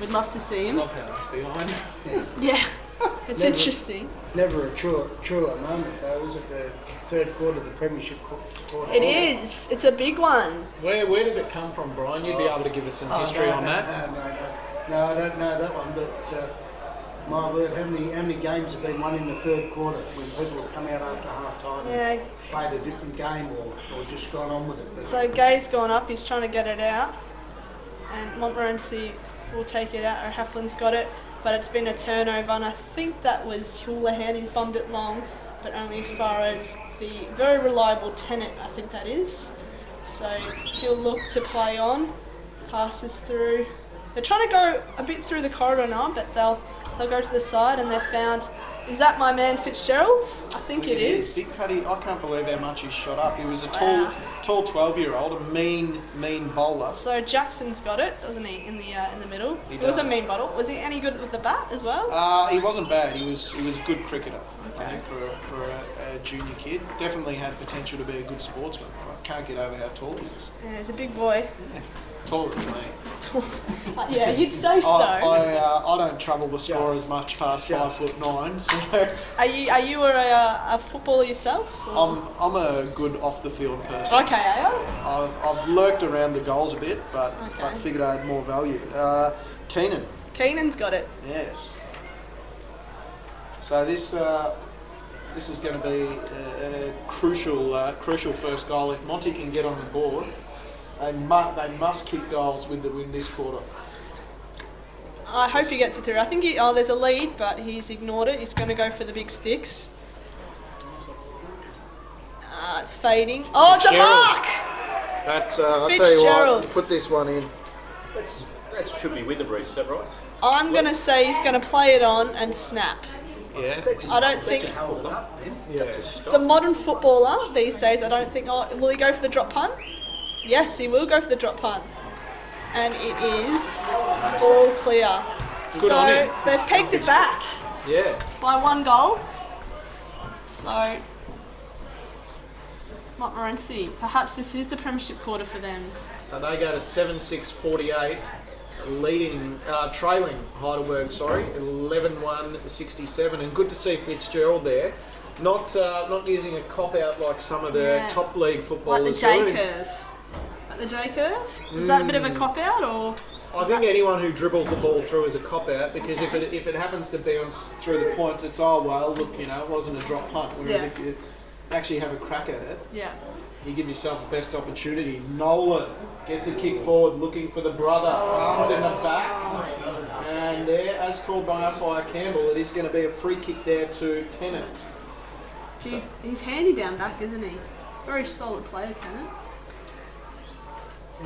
We'd love to see him. Love how he's behind. Yeah, it's interesting. Never a truer moment though, is it? The third quarter of the premiership quarter. It is. It's a big one. Where did it come from, Brian? You'd be able to give us some history on that. No, I don't know that one, but my word, how many games have been won in the third quarter when people have come out after half time and played a different game or just gone on with it. But So Gay's gone up, he's trying to get it out, and Montmorency will take it out. O'Haplin's got it, but it's been a turnover, and I think that was Houlihan. He's bummed it long, but only as far as the very reliable Tennant, I think that is. So he'll look to play on, passes through. They're trying to go a bit through the corridor now, but they'll go to the side, and they've found. Is that my man Fitzgerald? I think it is. Big Paddy, I can't believe how much he's shot up. He was a tall 12-year-old, a mean bowler. So Jackson's got it, doesn't he? In the middle. He It was a does. mean bottle. Was he any good with the bat as well? He wasn't bad. He was a good cricketer. Okay. I think for a junior kid, definitely had potential to be a good sportsman. I can't get over how tall he is. Yeah, he's a big boy. Taller than me. Yeah, you'd say so. I don't trouble the score as much past 5'9", so Are you a footballer yourself? Or? I'm a good off the field person. Okay, are I've lurked around the goals a bit, but Okay. I figured I had more value. Keenan, Keenan's got it. yes. So this is going to be a crucial first goal. If Monty can get on the board, they must kick goals with the win this quarter. I hope he gets it through. I think there's a lead, but he's ignored it. He's going to go for the big sticks. It's fading. Oh, it's a mark! That's I'll tell you Fitzgerald. what. Put this one in. That should be with the breeze, is that right? I'm going to say he's going to play it on and snap. Yeah. I don't think hold it up then. the modern footballer these days, I don't think, will he go for the drop punt? Yes, he will go for the drop punt. And it is all clear. Good on him. They've pegged it back Yeah. by 1 goal. So, Montmorency, perhaps this is the premiership quarter for them. So they go to 7-6-48, trailing Heidelburg, 11-1-67, and good to see Fitzgerald there. Not using a cop-out like some of the top league Like the footballers J do. curve. Like the J curve? Is that a bit of a cop-out or? I think anyone who dribbles the ball through is a cop-out, because if it happens to bounce through the points, it's, oh well, look, it wasn't a drop punt. Whereas if you actually have a crack at it, Yeah. you give yourself the best opportunity. Nolan gets a kick forward, looking for the brother. Arms in the back. And there, as called by umpire Campbell, it is going to be a free kick there to Tennant. He's handy down back, isn't he? Very solid player, Tennant.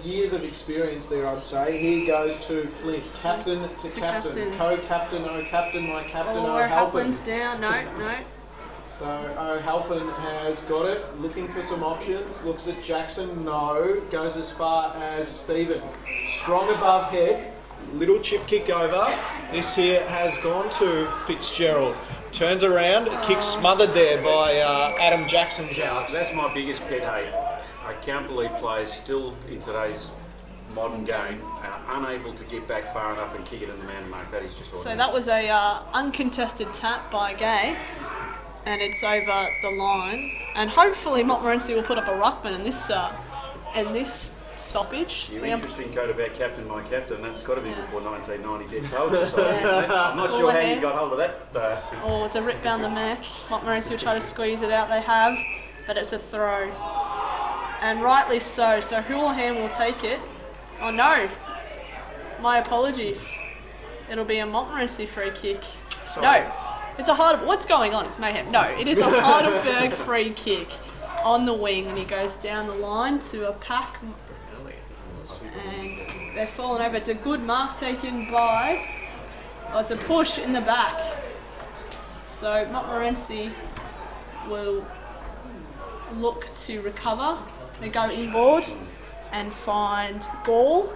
Years of experience there, I'd say. Here goes to Flint. Captain to captain. Co-captain, captain, my captain, O'Haplin's down. No. So O'Halpin has got it, looking for some options, looks at Jackson, no, goes as far as Stephen. Strong above head, little chip kick over. This here has gone to Fitzgerald. Turns around, kick smothered there by Adam Jackson. That's my biggest pet hate. I can't believe players still in today's modern game are unable to get back far enough and kick it in the man mark. That is just So that was a uncontested tap by Gay, and it's over the line. And hopefully Montmorency will put up a ruckman in this stoppage. The interesting quote about captain, my captain, that's got to be before 1990 Dead Poets Society. I'm not sure how you got hold of that. Oh, it's a rip down the neck. Montmorency will try to squeeze it out. They have, but it's a throw. And rightly so. So Houlihan will take it. Oh no. My apologies. It'll be a Montmorency free kick. Sorry. No. It's a Heidelberg. What's going on? It's mayhem. No, it is a Heidelberg free kick on the wing, and he goes down the line to a pack. And they're falling over. It's a good mark taken by. Oh, it's a push in the back. So Montmorency will look to recover. They go inboard and find Ball,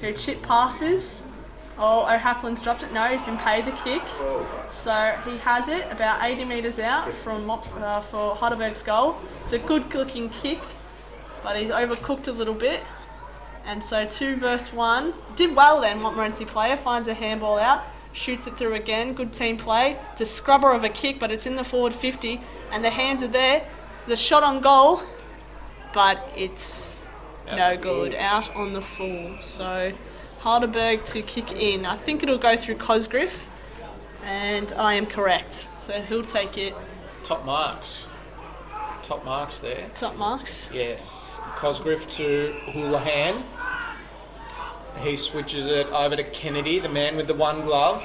who chip passes. Oh, O'Haplin's dropped it. No, he's been paid the kick. So he has it about 80 metres out from for Heidelberg's goal. It's a good looking kick, but he's overcooked a little bit. And so 2 versus 1. Did well then, Montmorency player. Finds a handball out. Shoots it through again. Good team play. It's a scrubber of a kick, but it's in the forward 50. And the hands are there. The shot on goal, but it's no good. Out on the full. So Heidelburg to kick in. I think it'll go through Cosgriff. And I am correct. So he'll take it. Top marks. Top marks there. Top marks. Yes. Cosgriff to Houlihan. He switches it over to Kennedy, the man with the one glove.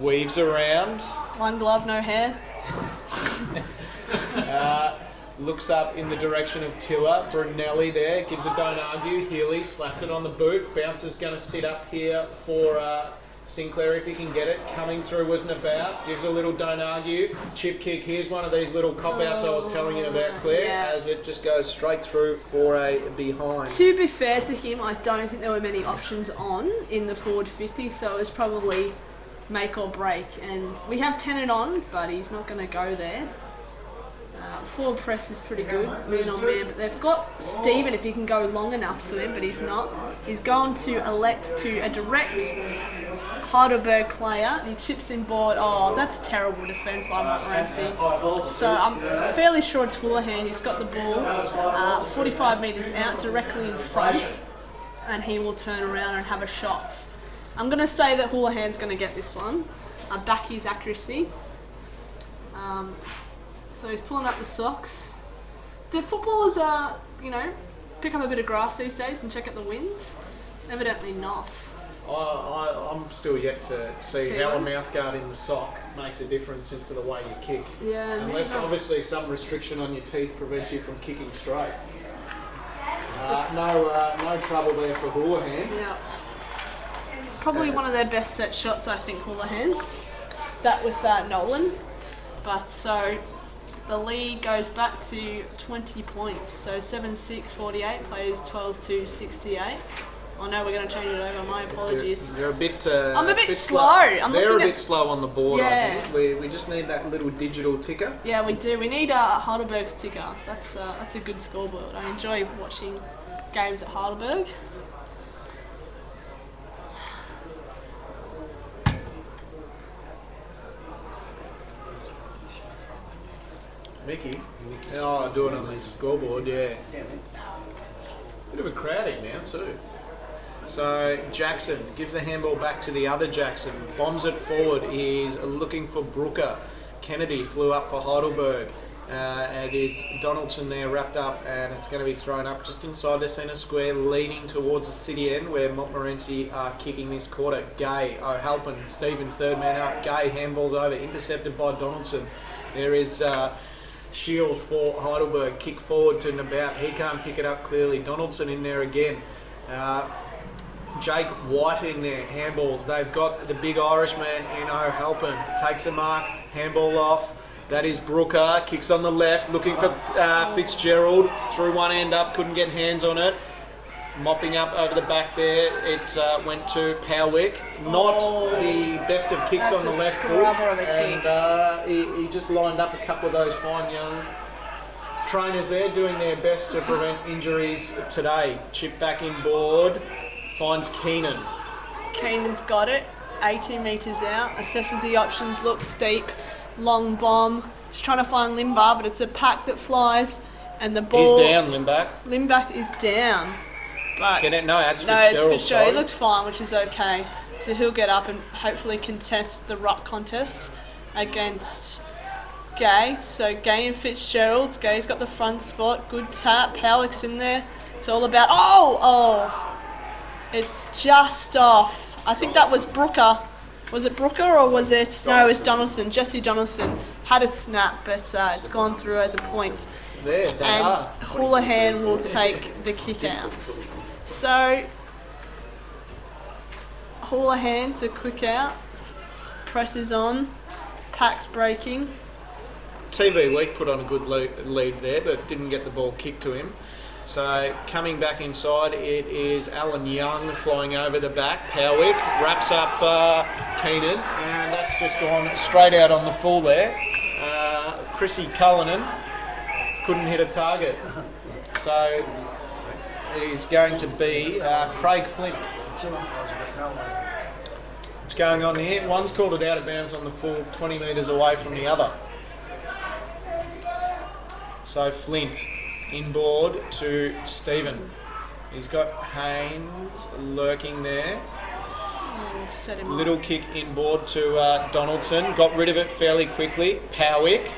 Weaves around. One glove, no hair. Looks up in the direction of Tiller. Brunelli there, gives a don't argue. Healy slaps it on the boot. Bouncer's going to sit up here for Sinclair if he can get it. Coming through wasn't about. Gives a little don't argue. Chip kick. Here's one of these little cop-outs I was telling you about, Claire, as it just goes straight through for a behind. To be fair to him, I don't think there were many options on in the forward 50, so it was probably make or break. And we have Tennant on, but he's not going to go there. Forward press is pretty good, man on man, but they've got Stephen if he can go long enough to him, but he's not. He's going to elect to a direct Heidelberg player. He chips in board. Oh, that's terrible defence by Montmorency. So I'm fairly sure it's Houlihan. He's got the ball 45 metres out, directly in front, and he will turn around and have a shot. I'm going to say that Houlihan's going to get this one. I back his accuracy. So he's pulling up the socks. Do footballers, pick up a bit of grass these days and check out the wind? Evidently not. I'm still yet to see how a mouthguard in the sock makes a difference into the way you kick. Yeah, unless obviously some restriction on your teeth prevents you from kicking straight. No trouble there for Houlihan. Yeah. Probably one of their best set shots, I think, Houlihan. That with Nolan. But so the lead goes back to 20 points. So 7-6, 48, plays 12-68. I know we're going to change it over. My apologies. You're a bit. I'm a bit slow. They're a bit slow on the board. Yeah. I think we just need that little digital ticker. Yeah, we do. We need Heidelberg's ticker. That's a good scoreboard. I enjoy watching games at Heidelberg. Mickey. Oh, doing it on the scoreboard. Yeah. Bit of a crowding now too. So Jackson gives the handball back to the other Jackson, bombs it forward, he's looking for Brooker. Kennedy flew up for Heidelberg. It is Donaldson there wrapped up, and it's going to be thrown up just inside the centre square, leaning towards the city end where Montmorency are kicking this quarter. Gay, O'Halpin, Stephen, third man up. Gay handballs over, intercepted by Donaldson. There is Shield for Heidelberg, kick forward to Nabout. He can't pick it up clearly. Donaldson in there again. Jake Whiting there, handballs. They've got the big Irishman in O'Halpin. Takes a mark, handball off. That is Brooker, kicks on the left, looking for Fitzgerald. Threw one end up, couldn't get hands on it. Mopping up over the back there, it went to Powerwick. Not the best of kicks on the left foot. And he just lined up a couple of those fine young trainers there doing their best to prevent injuries today. Chip back in board, finds Keenan. Keenan's got it, 18 metres out, assesses the options, looks deep, long bomb. He's trying to find Limbaugh, but it's a pack that flies, and the ball... He's down, Limbaugh. Limbaugh is down. But it's Fitzgerald. He looks fine, which is okay. So he'll get up and hopefully contest the ruck contest against Gay. So Gay and Fitzgerald. Gay's got the front spot. Good tap. Powerwick's in there. It's all about... It's just off. I think that was Brooker. Was it Brooker or was it... Donaldson. No, it was Donaldson. Jesse Donaldson had a snap, but it's gone through as a point. There, they and are. Houlihan will take the kick-outs. So, Houlihan to quick out, presses on, pack's breaking. TV Week put on a good lead there, but didn't get the ball kicked to him. So, coming back inside, it is Alan Young flying over the back. Powerwick wraps up Keenan, and that's just gone straight out on the full there. Chrissy Cullinan couldn't hit a target. So... it is going to be Craig Flint. What's going on here? One's called it out of bounds on the full 20 metres away from the other. So Flint inboard to Stephen. He's got Haynes lurking there. Set him Little up. kick inboard to Donaldson. Got rid of it fairly quickly. Powick.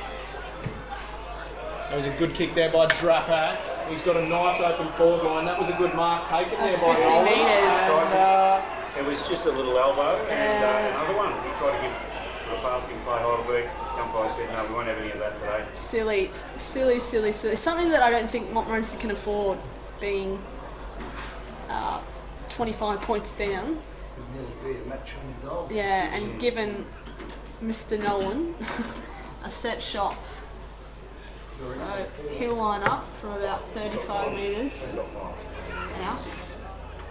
That was a good kick there by Drapak. He's got a nice open forward line. That was a good mark taken That's there by 50 Olin. metres. It was just a little elbow and another one. He tried to give a passing play Heidelberg. Umpire said, no, we won't have any of that today. Silly. Something that I don't think Montmorency can afford, being 25 points down. Nearly be a match-winning goal. Yeah, and given Mr. Nolan a set shot. So he'll line up from about 35 metres out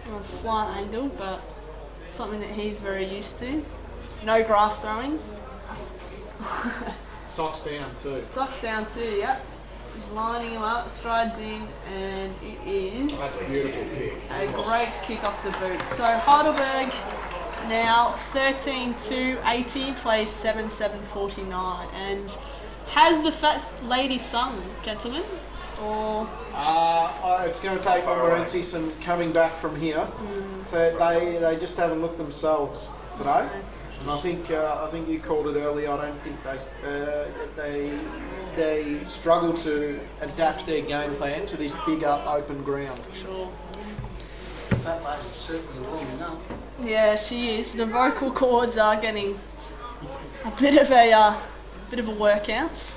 on a slight angle, but something that he's very used to. No grass throwing. Socks down too. Socks down too, yep. He's lining him up, strides in, and it is That's a beautiful kick. a great kick off the boot. So Heidelberg now 13-80, plays 7-7-49. And has the fat lady sung, gentlemen? Or It's going to take Montmorency some coming back from here. So they just haven't looked themselves today. And I think you called it earlier. I don't think they struggle to adapt their game plan to this bigger open ground. sure. That lady's certainly warming up. Yeah, she is. The vocal cords are getting a bit of a workout,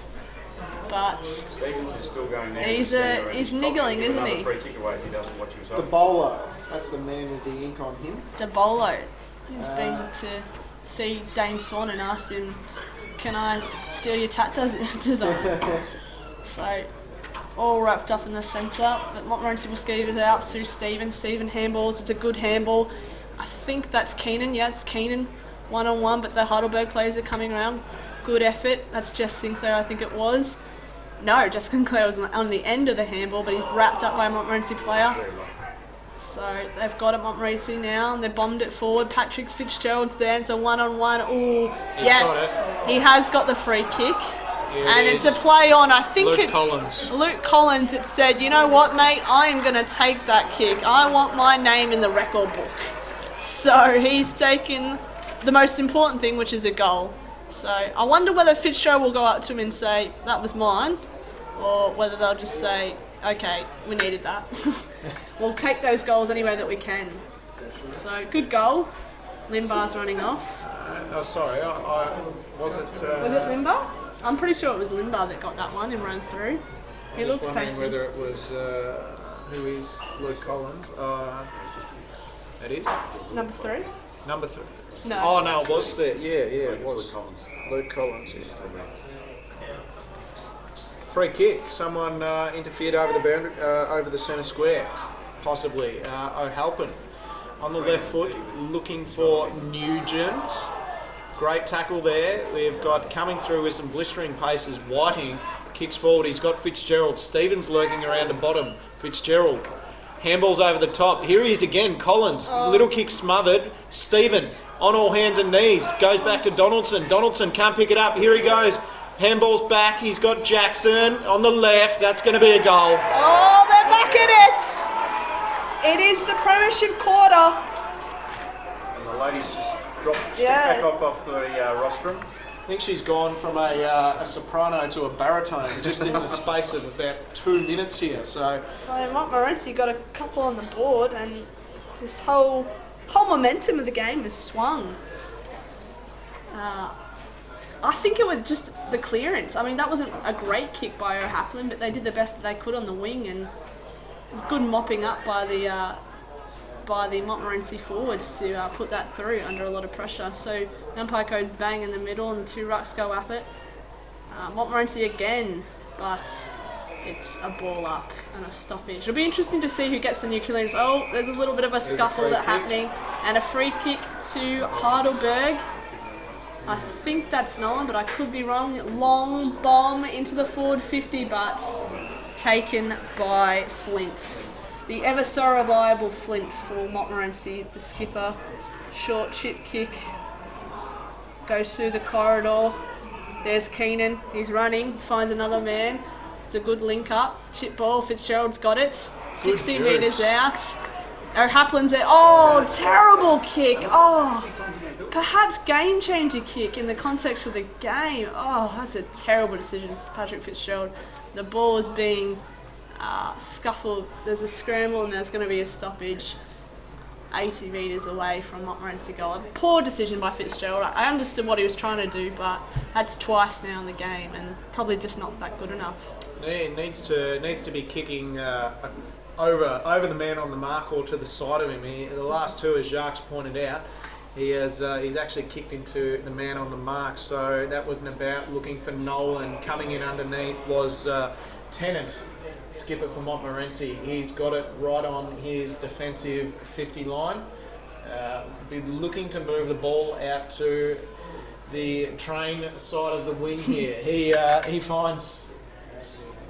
but Stevens is still going there. he's niggling, isn't he? Free kick away if he doesn't watch himself. The bowler, that's the man with the ink on him. DeBolo has been to see Dane Swan and asked him, "Can I steal your tat design?" So, all wrapped up in the centre, but Montmorency will skeeve it out to Stephen. Stephen handballs, it's a good handball. I think that's Keenan, yeah, it's Keenan one-on-one, but the Heidelberg players are coming around. Good effort, that's Jess Sinclair, I think it was. No, Jess Sinclair was on the end of the handball, but he's wrapped up by a Montmorency player. So they've got it Montmorency now, and they bombed it forward. Patrick Fitzgerald's there, it's a one-on-one. Oh, yes, he has got the free kick. And it's a play on, I think Luke Collins. Luke Collins. It said, you know what, mate, I am going to take that kick. I want my name in the record book. So he's taken the most important thing, which is a goal. So I wonder whether Fitzgerald will go up to him and say, that was mine, or whether they'll just say, okay, we needed that. We'll take those goals anyway that we can. So good goal. Limbar's running off. Sorry, was it... Was it Limbar? I'm pretty sure it was Limbar that got that one and ran through. He looked wondering pacey. whether it was... who is Luke Collins? It is? Number 3? Number 3. No. Oh, no, it was there. Yeah, it was. Luke Collins. Luke Collins. Yeah. Free kick. Someone interfered over the boundary, over the centre square, possibly. O'Halpin on the left foot, looking for Nugent. Great tackle there. We've got coming through with some blistering paces. Whiting kicks forward. He's got Fitzgerald. Stevens lurking around the bottom. Fitzgerald. Handballs over the top. Here he is again. Collins. Little kick smothered. Stephen on all hands and knees. Goes back to Donaldson. Donaldson can't pick it up. Here he goes. Handballs back. He's got Jackson on the left. That's going to be a goal. Oh, they're back at it! It is the premiership quarter. And the ladies just dropped Yeah. back off the rostrum. I think she's gone from a soprano to a baritone just in the space of about 2 minutes here. So Montmorency got a couple on the board, and this whole momentum of the game has swung. I think it was just the clearance. I mean, that wasn't a great kick by O'Halpin, but they did the best that they could on the wing, and it was good mopping up by the Montmorency forwards to put that through under a lot of pressure. So the umpire goes bang in the middle, and the 2 rucks go up it. Montmorency again, but it's a ball up and a stoppage. It'll be interesting to see who gets the new clearance. Oh, there's a little bit of a scuffle that's happening, and a free kick to Heidelberg. I think that's Nolan, but I could be wrong. Long bomb into the forward 50, but taken by Flint. the ever so reliable Flint for Montmorency, the skipper. Short chip kick. Goes through the corridor. There's Keenan. He's running. Finds another man. It's a good link up. Chip ball. Fitzgerald's got it. 60 metres out. O'Haplin's there. Oh, terrible kick. Oh, perhaps game-changer kick in the context of the game. Oh, that's a terrible decision, Patrick Fitzgerald. The ball is being scuffled. There's a scramble and there's going to be a stoppage 80 metres away from Montmorency goal. A poor decision by Fitzgerald. I understood what he was trying to do, but that's twice now in the game and probably just not that good enough. Yeah, needs to be kicking over the man on the mark or to the side of him. The last two, as Jacques pointed out, he's actually kicked into the man on the mark. So that wasn't about looking for Nolan. Coming in underneath was Tennant, skipper for Montmorency. He's got it right on his defensive 50 line. Be looking to move the ball out to the train side of the wing here. He finds.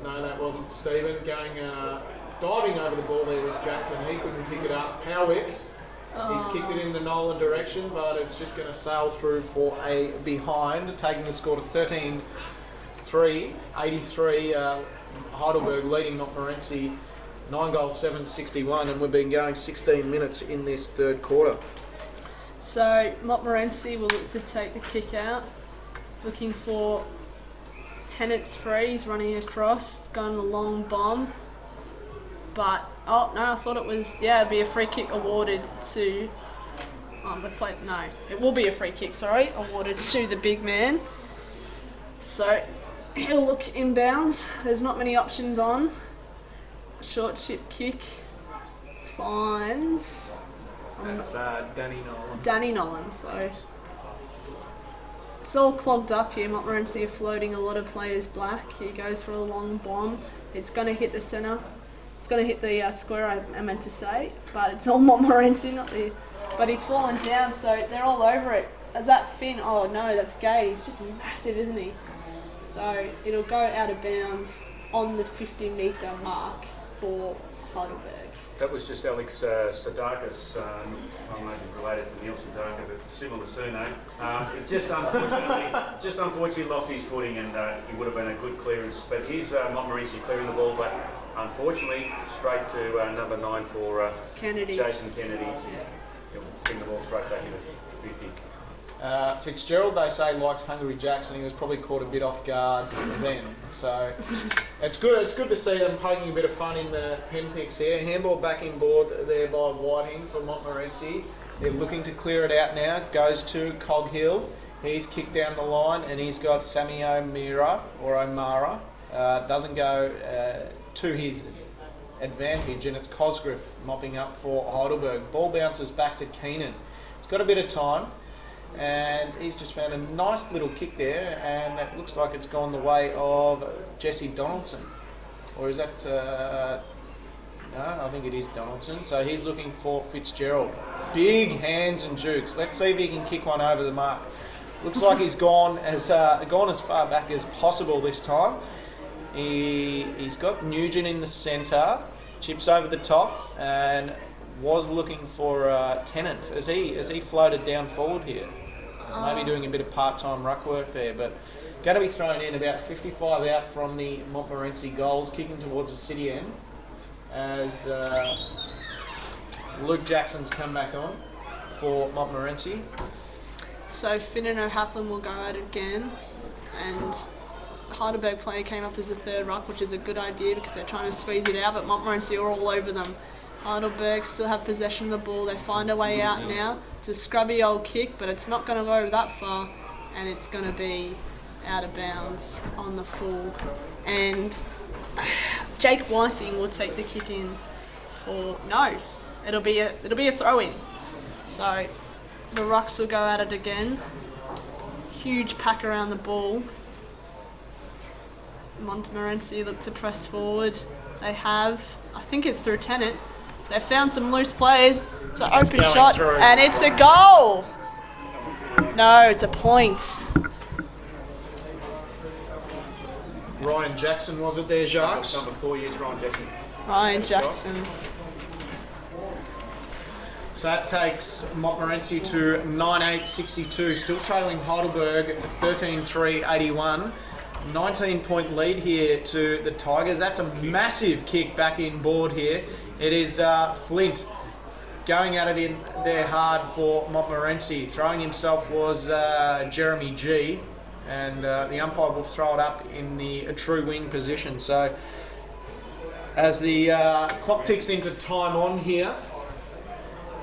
No, that wasn't Stephen. Diving over the ball there was Jackson. He couldn't pick it up. Howick, he's kicked it in the Nolan direction, but it's just going to sail through for a behind, taking the score to 13-3, 83. Heidelburg leading Montmorency 9 goals, 7-61, and we've been going 16 minutes in this third quarter. So Montmorency will look to take the kick out, looking for Tennant's free. He's running across, going a long bomb. But, oh no, I thought it was, it'd be a free kick awarded to, it will be a free kick, awarded to the big man. So, he'll look inbounds. There's not many options on. Short chip kick. Finds. That's Danny Nolan, so. It's all clogged up here. Montmorency are floating a lot of players black. He goes for a long bomb. It's going to hit the centre. It's going to hit the square, I meant to say, but it's all Montmorency, not the. But he's fallen down, so they're all over it. Is that Finn? Oh no, that's Gay. He's just massive, isn't he? So it'll go out of bounds on the 50-metre mark for Heidelberg. That was just Alex Sadakis. I don't know if he's related to Neil Sadaka, but similar surname. Just unfortunately lost his footing, and it would have been a good clearance. But here's Montmorency clearing the ball, but unfortunately straight to number 9 for Kennedy. Jason Kennedy. He'll bring the ball straight back into 50. Fitzgerald, they say, likes Hungry Jackson. He was probably caught a bit off guard then. So it's good. It's good to see them poking a bit of fun in the pen picks here. Handball backing board there by Whiting for Montmorency. They're looking to clear it out now. Goes to Coghill. He's kicked down the line and he's got Sammy O'Mara. Doesn't go to his advantage, and it's Cosgrove mopping up for Heidelberg. Ball bounces back to Keenan. He's got a bit of time. And he's just found a nice little kick there, and it looks like it's gone the way of Jesse Donaldson. Or is that... no, I think it is Donaldson. So he's looking for Fitzgerald. Big hands and jukes. Let's see if he can kick one over the mark. Looks like he's gone as far back as possible this time. He's got Nugent in the centre. Chips over the top, and was looking for Tennant as he floated down forward here. Maybe doing a bit of part-time ruck work there, but going to be thrown in about 55 out from the Montmorency goals, kicking towards the city end as Luke Jackson's come back on for Montmorency. So Finn and O'Haplin will go out again, and the Heidelberg player came up as the third ruck, which is a good idea because they're trying to squeeze it out, but Montmorency are all over them. Heidelberg still have possession of the ball. They find a way out now. It's a scrubby old kick, but it's not going to go that far, and it's going to be out of bounds on the full. And Jake Whiting will take the kick in for it'll be a throw-in. So the Rucks will go at it again. Huge pack around the ball. Montmorency look to press forward. They have, I think it's through Tennant. They found some loose players. It's an open shot, and it's a goal. No, it's a point. Ryan Jackson was it there, Jacques? Number 4 years, Ryan Jackson. Ryan Jackson. So that takes Montmorency to 9-8-62, still trailing Heidelberg 13-3-81. 19-point lead here to the Tigers. That's a massive kick back in board here. It is Flint going at it in there hard for Montmorency. Throwing himself was Jeremy G, and the umpire will throw it up in the true wing position. So as the clock ticks into time on here,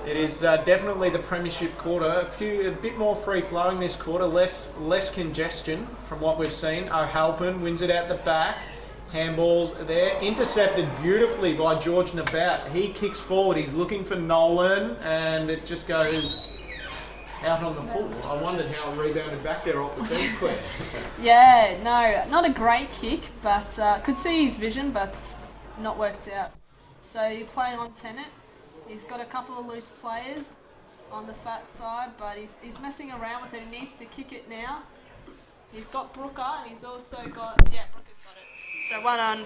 it is definitely the premiership quarter. A bit more free flowing this quarter, less congestion from what we've seen. O'Halpin wins it out the back. Handballs there, intercepted beautifully by George Nabout. He kicks forward, he's looking for Nolan, and it just goes out on the full. I wondered how it rebounded back there off the fence, Claire. Yeah, no, not a great kick, but could see his vision, but not worked out. So you're playing on Tennant. He's got a couple of loose players on the fat side, but he's messing around with it. He needs to kick it now. He's got Brooker, and he's also got... Yeah, Brooker's got it. So one on...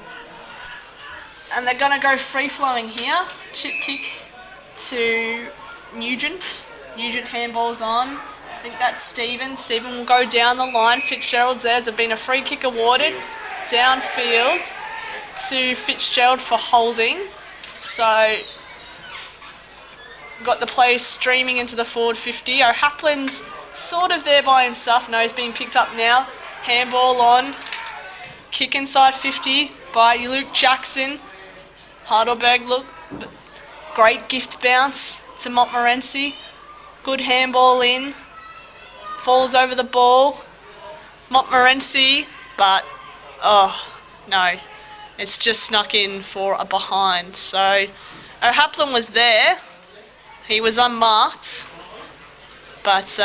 And they're going to go free-flowing here. Chip kick to Nugent. Nugent handballs on. I think that's Stephen. Stephen will go down the line. Fitzgerald's there. There's been a free kick awarded downfield to Fitzgerald for holding. So... Got the players streaming into the forward 50. O'Haplin's sort of there by himself. No, he's being picked up now. Handball on. Kick inside 50 by Luke Jackson. Heidelberg, look. Great gift bounce to Montmorency. Good handball in. Falls over the ball. Montmorency, but, oh, no. It's just snuck in for a behind. So, O'Haplin was there. He was unmarked, but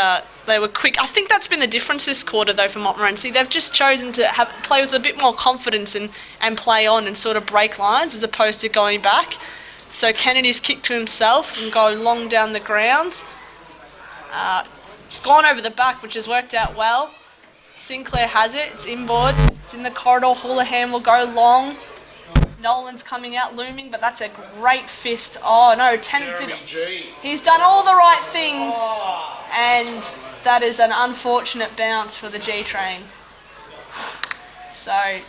they were quick. I think that's been the difference this quarter, though, for Montmorency. They've just chosen to play with a bit more confidence and play on and sort of break lines as opposed to going back. So Kennedy's kicked to himself and go long down the ground. It's gone over the back, which has worked out well. Sinclair has it. It's inboard. It's in the corridor. Houlihan will go long. Nolan's coming out looming, but that's a great fist. Oh no, he's done all the right things, and that is an unfortunate bounce for the G train. So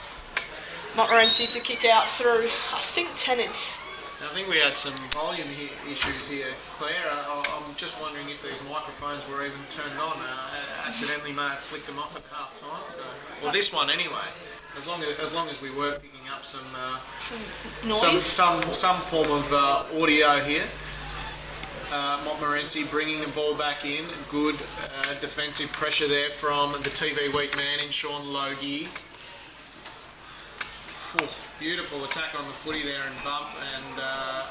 Montmorency to kick out through, I think, Tennant. I think we had some volume issues here, Claire. I'm just wondering if these microphones were even turned on. I accidentally may have flicked them off at half time. So. Well, this one anyway. As long as we were picking up some form of audio here. Montmorency bringing the ball back in. Good defensive pressure there from the TV Week man in Sean Logie. Beautiful attack on the footy there and bump, and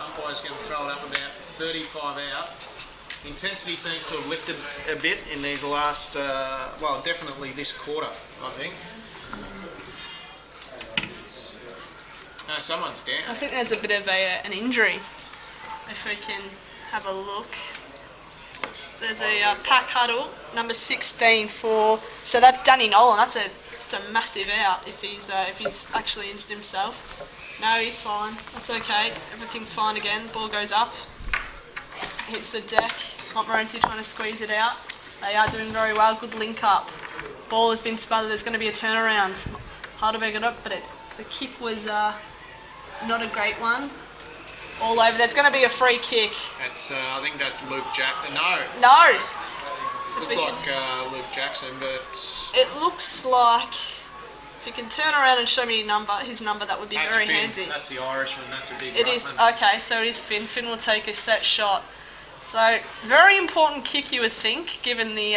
umpire's going to throw it up about 35 out. Intensity seems to have lifted a bit in these last, well, definitely this quarter, I think. No, someone's down. I think there's a bit of an injury, if we can have a look. There's a pack huddle, number 16 for, so that's Danny Nolan. That's a massive out if he's actually injured himself. No, he's fine. That's okay. Everything's fine again. Ball goes up, hits the deck. Montmorency trying to squeeze it out. They are doing very well. Good link up. Ball has been spotted. There's going to be a turnaround. Heidelberg got up, but the kick was not a great one. All over. There's going to be a free kick. That's I think that's Luke Jackson. No. No. Looks like Luke Jackson, but it looks like if you can turn around and show me his number, that would be very handy. That's the Irishman. That's a big. It is okay. So it is Finn. Finn will take a set shot. So very important kick, you would think, given the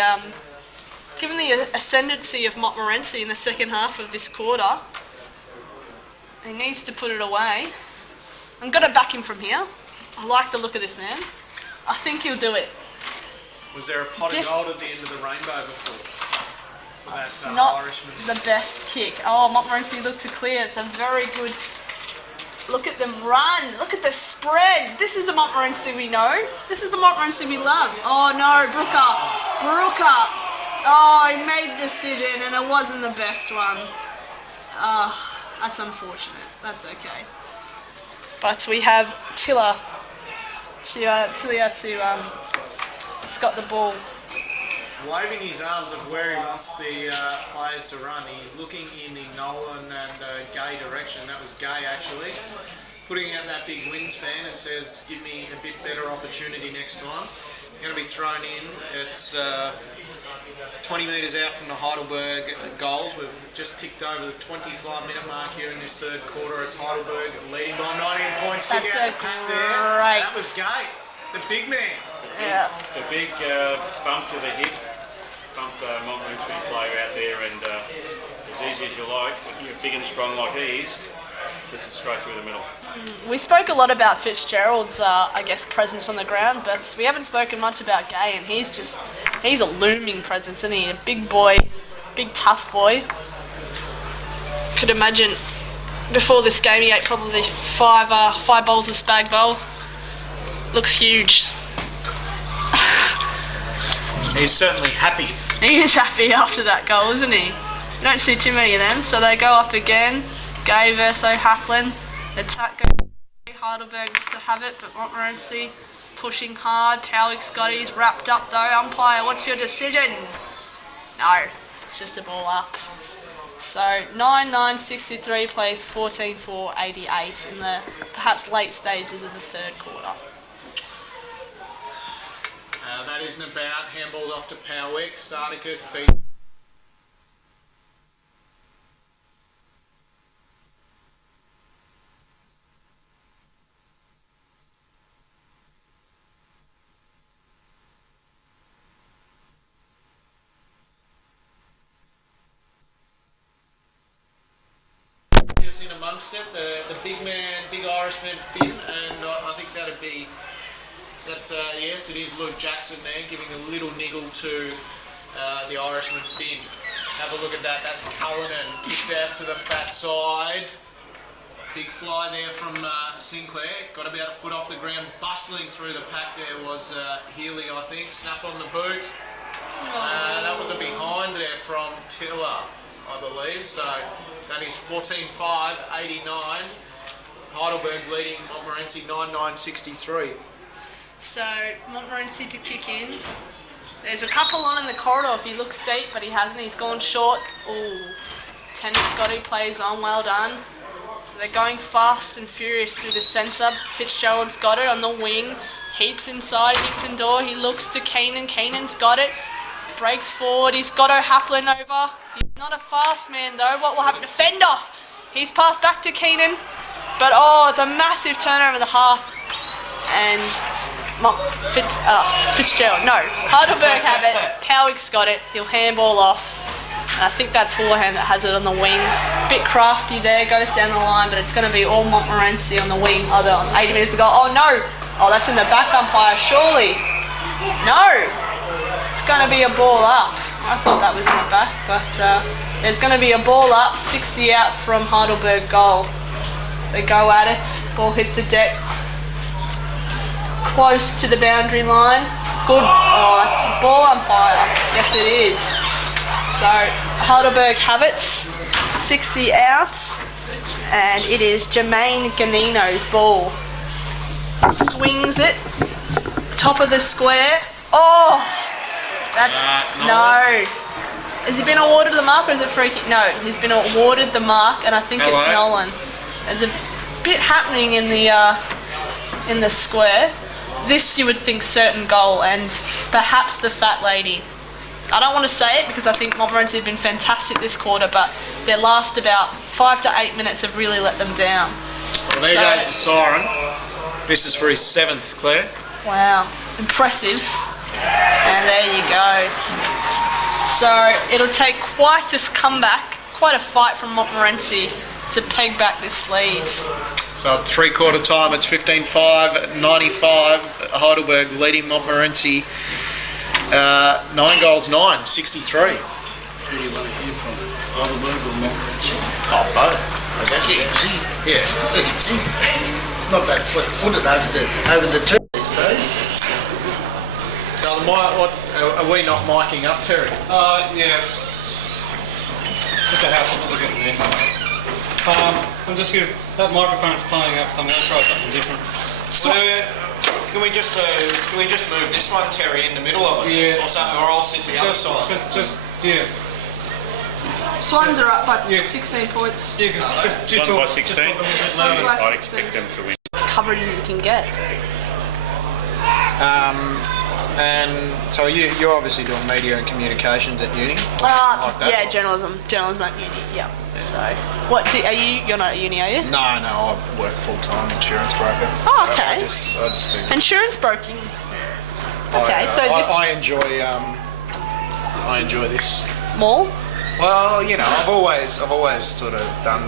ascendancy of Montmorency in the second half of this quarter. He needs to put it away. I'm going to back him from here. I like the look of this man. I think he'll do it. Was there a pot of gold at the end of the rainbow before? For that it's not Irishman? The best kick. Oh, Montmorency looked to clear. It's a very good... Look at them run. Look at the spreads. This is the Montmorency we know. This is the Montmorency we love. Oh no, Brooker. Oh, he made a decision and it wasn't the best one. That's unfortunate. That's okay. But we have Tiller He's got the ball. Waving his arms of where he wants the players to run. He's looking in the Nolan and Gay direction. That was Gay actually. Putting out that big wingspan and says, give me a bit better opportunity next time. Going to be thrown in. It's 20 metres out from the Heidelburg goals. We've just ticked over the 25-minute mark here in this third quarter. It's Heidelburg leading by 19 points. That's Kick out the pack there. That was Gay, the big man. Yeah. The big bump to the hip, bumped Montmorency player out there, and as easy as you like, but you're big and strong like he is, gets it straight through the middle. We spoke a lot about Fitzgerald's, I guess, presence on the ground, but we haven't spoken much about Gay, and he's a looming presence, isn't he? A big boy, big tough boy. Could imagine before this game he ate probably five bowls of spag bowl. Looks huge. He's certainly happy. He is happy after that goal, isn't he? You don't see too many of them, so they go up again. Gay versus O'Haplin. Attack goes Heidelberg to have it, but Montmorency pushing hard. Powwick Scotty's wrapped up though. Umpire, what's your decision? No, it's just a ball up. So 9-9-63 plays 14-4-88 in the perhaps late stages of the third quarter. That isn't about. Handballed off to Powwick. Sardikas beat. In amongst it, the big man, big Irishman Finn, and I think that'd be that. Yes, it is Luke Jackson there giving a little niggle to the Irishman Finn. Have a look at that. That's Cullinan, kicks out to the fat side. Big fly there from Sinclair. Got about a foot off the ground, bustling through the pack. There was Healy, I think. Snap on the boot. That was a behind there from Tiller, I believe. So that is 14-5-89. Heidelberg leading Montmorency 9-9-63. So Montmorency to kick in. There's a couple on in the corridor if he looks deep, but he hasn't. He's gone short. Ooh, Tennant Scotty plays on, well done. So they're going fast and furious through the centre. Fitzgerald's got it on the wing. Heaps inside, Nixon door. He looks to Keenan. Keenan's got it. Breaks forward. He's got O'Haplin over. He's not a fast man though. What will happen to fend off? He's passed back to Keenan. But it's a massive turnover in the half. And Fitzgerald, no. Heidelberg have it. Powwick's got it. He'll handball off. And I think that's Horham that has it on the wing. Bit crafty there, goes down the line, but it's going to be all Montmorency on the wing. 80 minutes to go. Oh no! Oh, that's in the back umpire, surely. No! It's going to be a ball up. I thought that was in the back, but there's going to be a ball up, 60 out from Heidelberg goal. They go at it. Ball hits the deck. Close to the boundary line. Good. Oh, that's a ball umpire. Yes, it is. So Heidelberg have it. 60 out. And it is Jermaine Ganino's ball. Swings it. Top of the square. Oh! That's... No. Has he been awarded the mark or is it free kick? No, he's been awarded the mark and I think it's Nolan. There's a bit happening in the square. This you would think certain goal and perhaps the fat lady. I don't want to say it because I think Montmorency have been fantastic this quarter, but their last about 5 to 8 minutes have really let them down. Well, there goes the siren. This is for his 7th, Claire. Wow, impressive. And there you go. So it'll take quite a comeback, quite a fight from Montmorency to peg back this lead. So at 3/4 time, it's 15-5-95. Heidelberg leading Montmorency 9-9, 63. Who do you want to hear from? Heidelberg or Montmorency? Oh, both, I guess. Yeah. It's not that fleet-footed over the two these days. So what are we not miking up, Terry? Yeah. Put the house up a little bit in there. I'm just going to, that microphone's playing up, so I'm going to try something different. Can we just move this one, Terry, in the middle of us, or something, or I'll sit the other side. Yeah. Swans are up by Yeah. 16 points. You can Swans by 16. Swans by I'd 16. expect them to win. Coverage as you can get. And so you're obviously doing media and communications at uni, or something like that. Yeah, journalism at uni. Yeah. So, are you? You're not at uni, are you? No, I work full-time insurance broker. Oh, okay. I just do this. Insurance broking. Okay, I enjoy this. More? Well, you know, I've always sort of done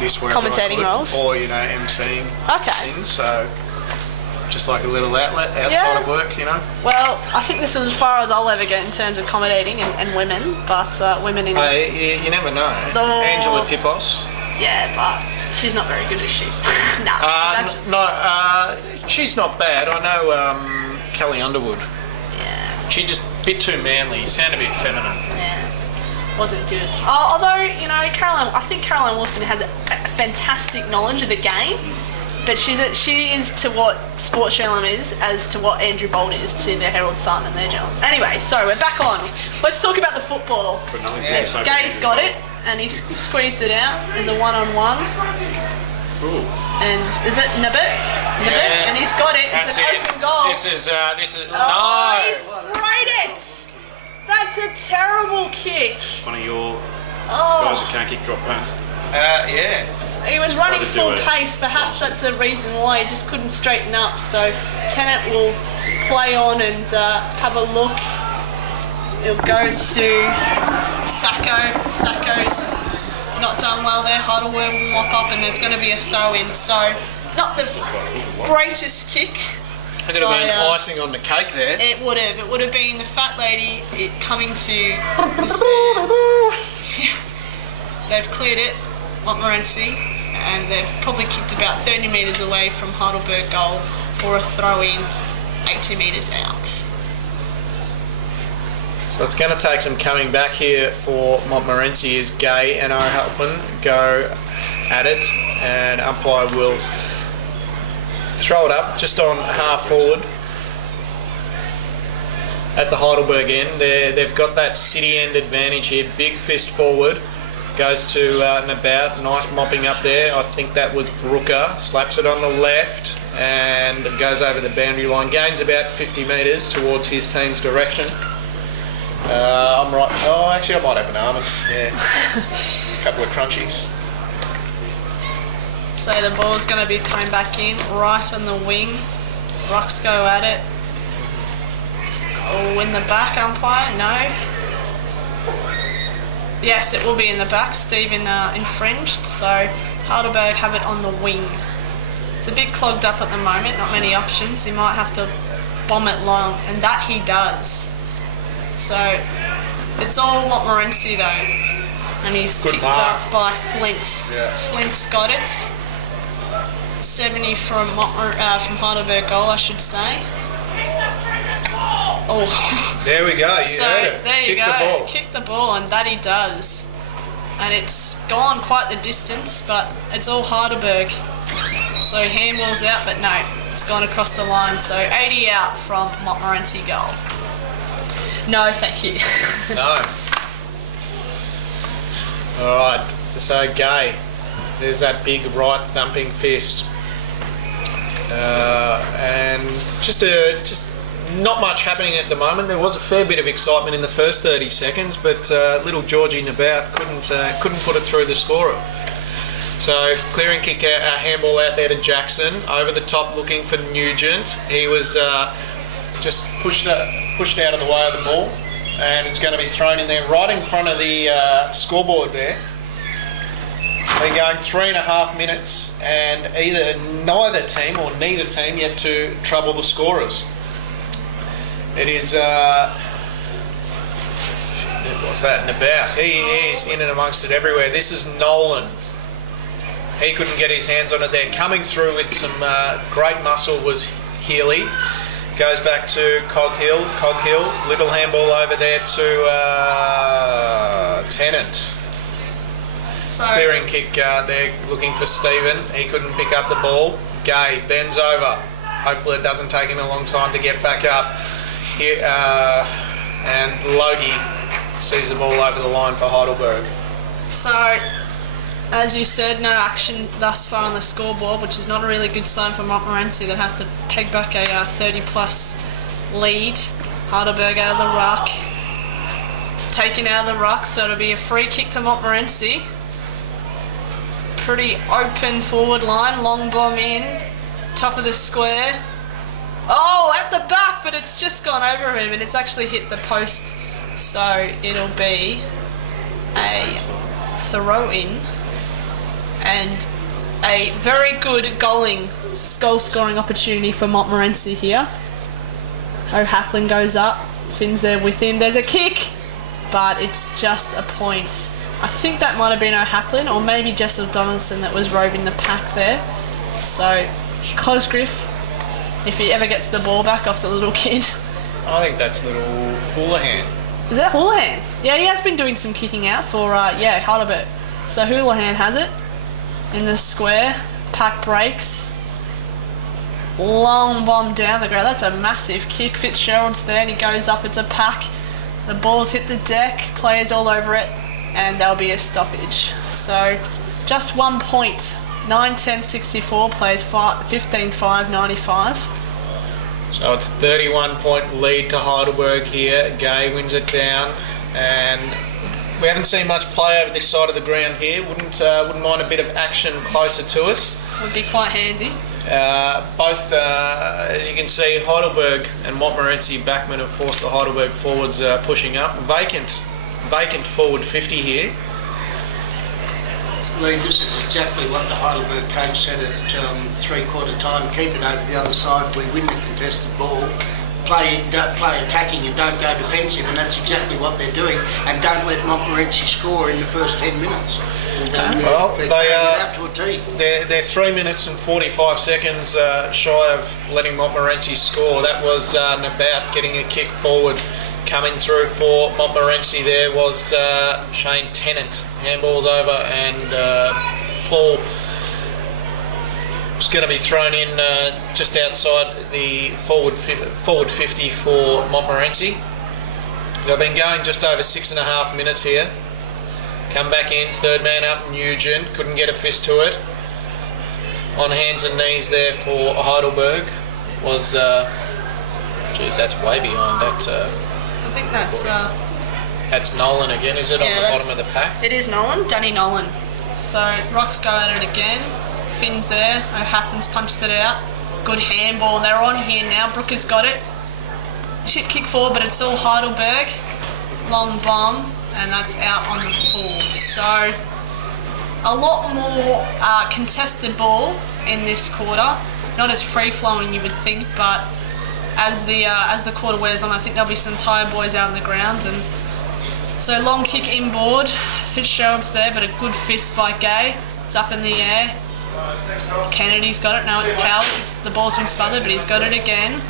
this where Commentating roles? or emceeing Okay. things. So just like a little outlet outside of work, you know. Well, I think this is as far as I'll ever get in terms of accommodating and women, but women in... You never know. Oh. Angela Pippos. Yeah, but she's not very good, is she? Nah. She's not bad. I know Kelly Underwood. Yeah. She just a bit too manly. You sound a bit feminine. Yeah. Wasn't good. Although, I think Caroline Wilson has a fantastic knowledge of the game. But she is to what sports journalism is as to what Andrew Bolt is to the Herald Sun and their journalism. Anyway, sorry, we're back on. Let's talk about the football. Gay's got it, and he squeezed it out as a one-on-one. Ooh. And is it Nabbit? Yeah, and he's got it. It's an open goal. This is Oh, he sprayed it. That's a terrible kick. One of your guys that can't kick drop pass. Yeah. He was running full pace. Perhaps that's the reason why he just couldn't straighten up. So Tennant will play on and have a look. It'll go to Sacco. Sacco's not done well there. Heidelburg will mop up and there's going to be a throw in. So not the greatest kick. It could have been icing on the cake there. It would have. It would have been the fat lady coming to the stands. They've cleared it. Montmorency, and they've probably kicked about 30 metres away from Heidelburg goal for a throw-in 80 metres out. So it's going to take some coming back here for Montmorency as Gay and O'Halpin go at it, and umpire will throw it up just on half forward at the Heidelburg end. They've got that city end advantage here, big fist forward. Goes to Nabout, nice mopping up there. I think that was Brooker. Slaps it on the left and goes over the boundary line. Gains about 50 metres towards his team's direction. I'm right. Oh, actually, I might have an almond. Yeah, a couple of crunchies. So the ball's going to be thrown back in, right on the wing. Rocks go at it. Oh, in the back, umpire? No. Yes, it will be in the back. Stephen infringed, so Heidelberg have it on the wing. It's a bit clogged up at the moment, not many options. He might have to bomb it long, and that he does. So it's all Montmorency though, and he's picked up by Flint. Yeah. Flint's got it. 70 from Heidelberg goal, I should say. Oh. There we go, you heard it. There you Kick go. the ball. Kick the ball, and that he does. And it's gone quite the distance, but it's all Heidelberg. So handball's out, but no, it's gone across the line. So 80 out from Montmorency goal. No, thank you. No. Alright, so Gay. There's that big right thumping fist. And just not much happening at the moment. There was a fair bit of excitement in the first 30 seconds, but little Georgie Nabout couldn't put it through the scorer. So clearing kick, a handball out there to Jackson, over the top looking for Nugent. He was just pushed out of the way of the ball, and it's going to be thrown in there right in front of the scoreboard there. We're going 3.5 minutes, and neither team or neither team yet to trouble the scorers. It is, what's that, Nabout. He's in and amongst it everywhere. This is Nolan. He couldn't get his hands on it there. Coming through with some great muscle was Healy. Goes back to Coghill. Little handball over there to Tennant. So, Clearing kick there, looking for Stephen. He couldn't pick up the ball. Gay bends over. Hopefully it doesn't take him a long time to get back up. Here, and Logie sees the ball over the line for Heidelberg. So, as you said, no action thus far on the scoreboard, which is not a really good sign for Montmorency. They have to peg back a 30-plus lead. Heidelberg out of the ruck. Taken out of the ruck, so it'll be a free kick to Montmorency. Pretty open forward line, long bomb in, top of the square. Oh, at the back, but it's just gone over him and it's actually hit the post. So it'll be a throw-in and a very good goal-scoring opportunity for Montmorency here. O'Haplin goes up, Finn's there with him. There's a kick, but it's just a point. I think that might have been O'Haplin or maybe Jessel Donaldson that was roving the pack there. So Cosgriff, if he ever gets the ball back off the little kid. I think that's little Houlihan. Is that Houlihan? Yeah, he has been doing some kicking out for, Heidelberg. So Houlihan has it in the square. Pack breaks. Long bomb down the ground. That's a massive kick. Fitzgerald's there and he goes up. It's a pack. The ball's hit the deck. Players all over it. And there'll be a stoppage. So just 1 point. 9-10-64 plays 15-5 95. So it's a 31-point lead to Heidelberg here. Gay wins it down, and we haven't seen much play over this side of the ground here. Wouldn't mind a bit of action closer to us. Would be quite handy. Both, as you can see, Heidelberg and Montmorency backmen have forced the Heidelberg forwards pushing up. Vacant forward 50 here. Lee, this is exactly what the Heidelberg coach said at three-quarter time. Keep it over the other side. We win the contested ball. Don't play attacking and don't go defensive, and that's exactly what they're doing. And don't let Montmorency score in the first 10 minutes. Well, out to a tee. They're 3 minutes and 45 seconds shy of letting Montmorency score. That was Nabout getting a kick forward. Coming through for Montmorency there was Shane Tennant. Handball's over and Paul was going to be thrown in just outside the forward 50 for Montmorency. They've been going just over 6.5 minutes here. Come back in, third man up, Nugent. Couldn't get a fist to it. On hands and knees there for Heidelberg was... geez, that's way behind that... I think that's Nolan again, is it, on the bottom of the pack? It is Nolan, Danny Nolan. So Rocks go at it again. Finn's there. O'Haplin's punched it out. Good handball. They're on here now. Brooker's got it. Chip kick forward, but it's all Heidelberg. Long bomb, and that's out on the full. So a lot more contested ball in this quarter. Not as free flowing you would think, but as the quarter wears on, I think there'll be some tired boys out on the ground. And so long kick inboard. Fitzgerald's there, but a good fist by Gay. It's up in the air. Kennedy's got it. No, it's Powell. The ball's been smothered, but he's got it again.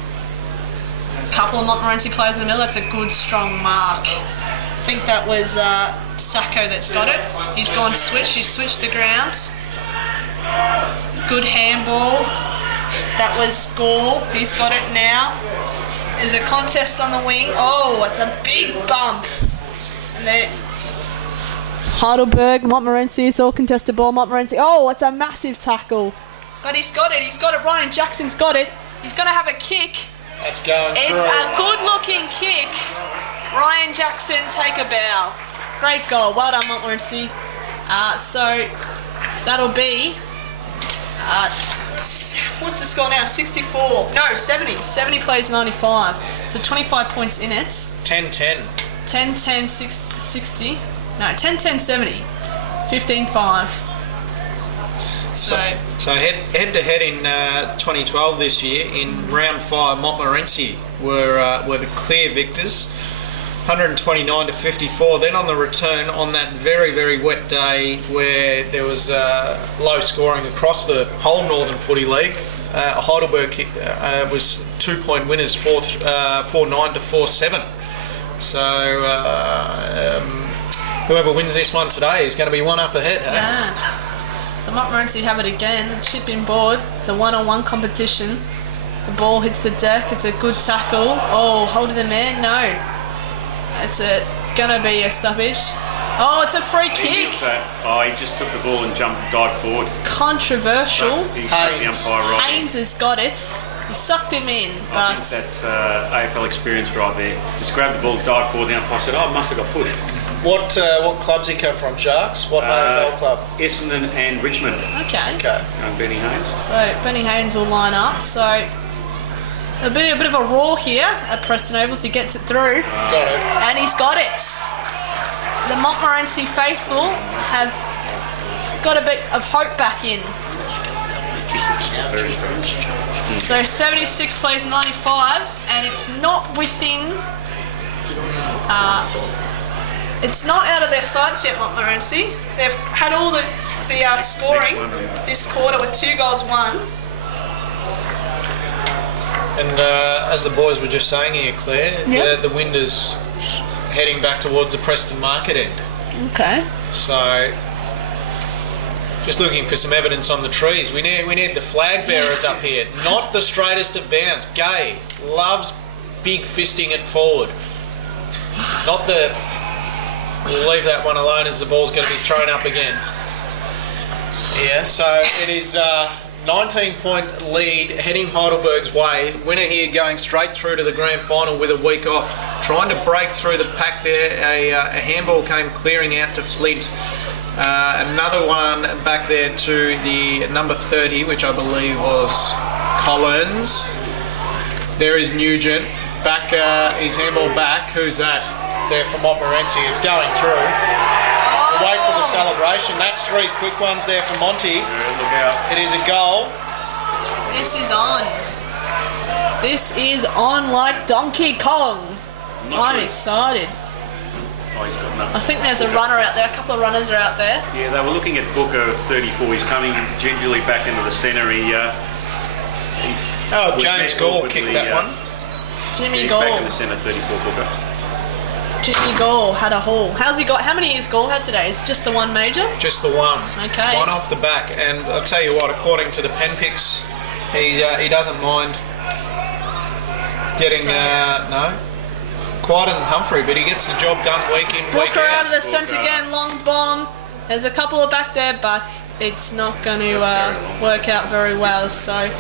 A couple of Montmorency players in the middle. That's a good, strong mark. I think that was Sacco that's got it. He's gone switch. He's switched the grounds. Good handball. That was Gore. He's got it now. There's a contest on the wing. Oh, it's a big bump. And they... Heidelberg, Montmorency, it's all contested ball. Montmorency. Oh, it's a massive tackle. But he's got it. He's got it. Ryan Jackson's got it. He's going to have a kick. That's going through. It's a good-looking kick. Ryan Jackson, take a bow. Great goal. Well done, Montmorency. So that'll be... what's the score now? 64. No, 70. 70 plays 95. So 25 points in it. 10-10. 10-10, 60. No, 10-10, 70. 15-5. So head to head in 2012 this year, in round 5, Montmorency were the clear victors. 129-54. Then on the return, on that very, very wet day where there was low scoring across the whole Northern Footy League, Heidelberg was 2-point winners, 4-9 to 4-7. So whoever wins this one today is going to be one up ahead. Yeah. So Montmorency have it again. Chip inboard. It's a one-on-one competition. The ball hits the deck. It's a good tackle. Oh, holding the man. No. It's gonna be a stoppage. Oh, it's a free kick. He just took the ball and dived forward. Controversial. He struck the umpire right. Haynes has got it. He sucked him in, but I think that's AFL experience right there. Just grabbed the ball, dived forward. The umpire said, "Oh, it must have got pushed." What clubs he come from, Sharks? What AFL club? Essendon and Richmond. okay. And Benny Haynes. So Benny Haynes will line up. So a bit of a roar here at Preston Oval if he gets it through. Got it. And he's got it. The Montmorency faithful have got a bit of hope back in. Very strange. So 76 plays 95, and it's not within. It's not out of their sights yet, Montmorency. They've had all the scoring this quarter with 2 goals won. And as the boys were just saying here, Claire, Yep. the wind is heading back towards the Preston Market end. Okay. So, just looking for some evidence on the trees. We need the flag bearers up here. Not the straightest of bounds. Gay loves big fisting it forward. Not the... We'll leave that one alone as the ball's going to be thrown up again. Yeah, so it is 19-point lead heading Heidelberg's way. Winner here going straight through to the grand final with a week off. Trying to break through the pack there. A handball came clearing out to Flint. Another one back there to the number 30, which I believe was Collins. There is Nugent. Back, his handball back. Who's that? There from Montmorency. It's going through. We'll wait for the celebration. That's 3 quick ones there for Monty. Yeah, look out. It is a goal. This is on. This is on like Donkey Kong. I'm excited. Oh, he's got nothing. I think there's a runner out there. A couple of runners are out there. Yeah, they were looking at Booker, 34. He's coming gingerly back into the centre. James Gall kicked that one. Jimmy He's back Gall. in the centre, 34 Booker. Jimmy Gall had a haul. How's he got? How many has Gall had today? Is it just the one major? Just the one. Okay. One off the back. And I'll tell you what, according to the pen picks, he doesn't mind getting, Quad and Humphrey, but he gets the job done week in, week Booker out. out of the centre again, long bomb. There's a couple of back there, but it's not going to work out very well. So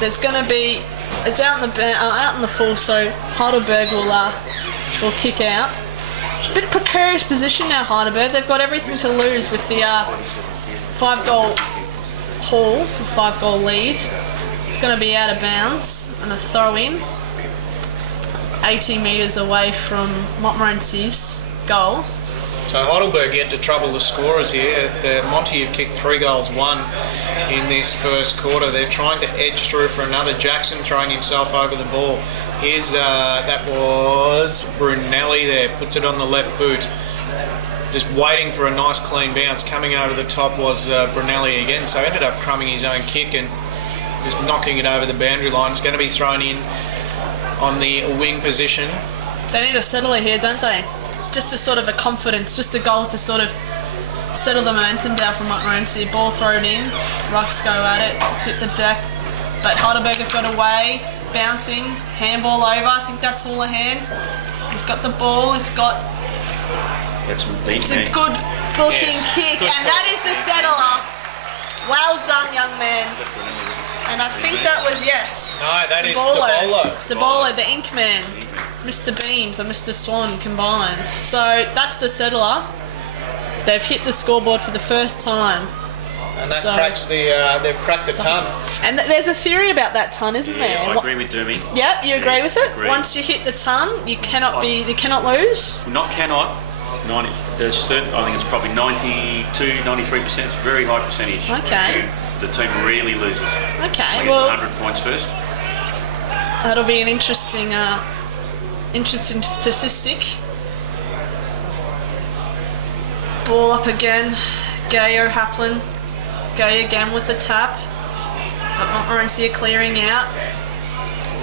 there's going to be, it's out in the full. So Heidelberg will kick out. Bit precarious position now, Heidelberg. They've got everything to lose with the 5-goal haul, 5-goal lead. It's going to be out of bounds and a throw in. 80 metres away from Montmorency's goal. So Heidelberg get to trouble the scorers here. Monty have kicked 3 goals, 1 in this first quarter. They're trying to edge through for another. Jackson throwing himself over the ball. Here's, that was Brunelli there, puts it on the left boot. Just waiting for a nice clean bounce. Coming over the top was Brunelli again, so ended up crumbing his own kick and just knocking it over the boundary line. It's going to be thrown in on the wing position. They need a settler here, don't they? Just a sort of a confidence, just a goal to sort of settle the momentum down from Montmorency. Ball thrown in, Rucks go at it, it's hit the deck, but Heidelberg have got away, bouncing, handball over, I think that's Houlihan. He's got the ball, it's a good looking kick, good and that is the settler. Well done, young man. And I think that was, yes. No, that is DeBolo. DeBolo, the ink man. Mr. Beams and Mr. Swan combines. So that's the settler. They've hit the scoreboard for the first time. And that cracks the, they've cracked the ton. And there's a theory about that ton, isn't there? I agree with Dermy. Yep, you agree with it? Agree. Once you hit the ton, you cannot lose? Not cannot. 90, there's certain, I think it's probably 92, 93%. It's a very high percentage. Okay. The team rarely loses. Okay, They get well, 100 points first. that'll be an interesting statistic. Ball up again. Gayo Haplin. Gay again with the tap. But Montmorency are clearing out.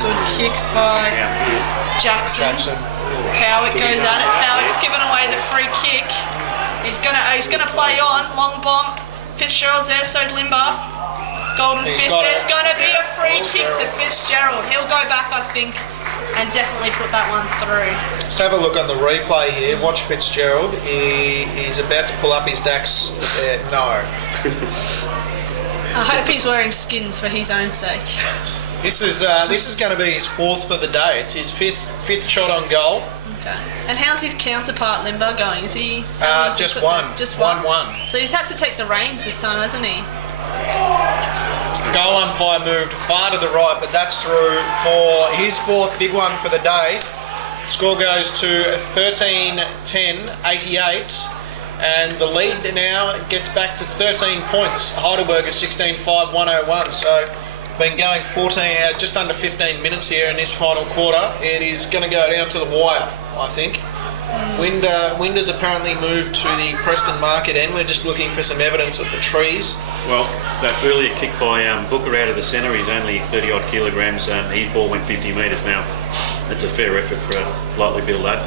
Good kick by Jackson. Howick goes at it. Howick's given away the free kick. He's gonna play on. Long bomb. Fitzgerald's there, so's Limber. Golden He's Fist. got There's it. going to be a free kick to Fitzgerald. He'll go back, I think, and definitely put that one through. Just have a look on the replay here. Watch Fitzgerald. He's about to pull up his Dax. No. I hope he's wearing skins for his own sake. This is going to be his 4th for the day. It's his fifth shot on goal. Okay. And how's his counterpart Limbo going? Is he? Just one. Just 1-1. So he's had to take the reins this time, hasn't he? Goal umpire moved far to the right, but that's through for his 4th big one for the day. Score goes to 13-10-88, and the lead now gets back to 13 points. Heidelburg is 16-5-101, so been going 14, just under 15 minutes here in this final quarter. It is going to go down to the wire, I think. Wind has apparently moved to the Preston Market end. We're just looking for some evidence of the trees. Well, that earlier kick by Booker out of the centre, he's only 30 odd kilograms. His ball went 50 metres now. That's a fair effort for a lightly built lad.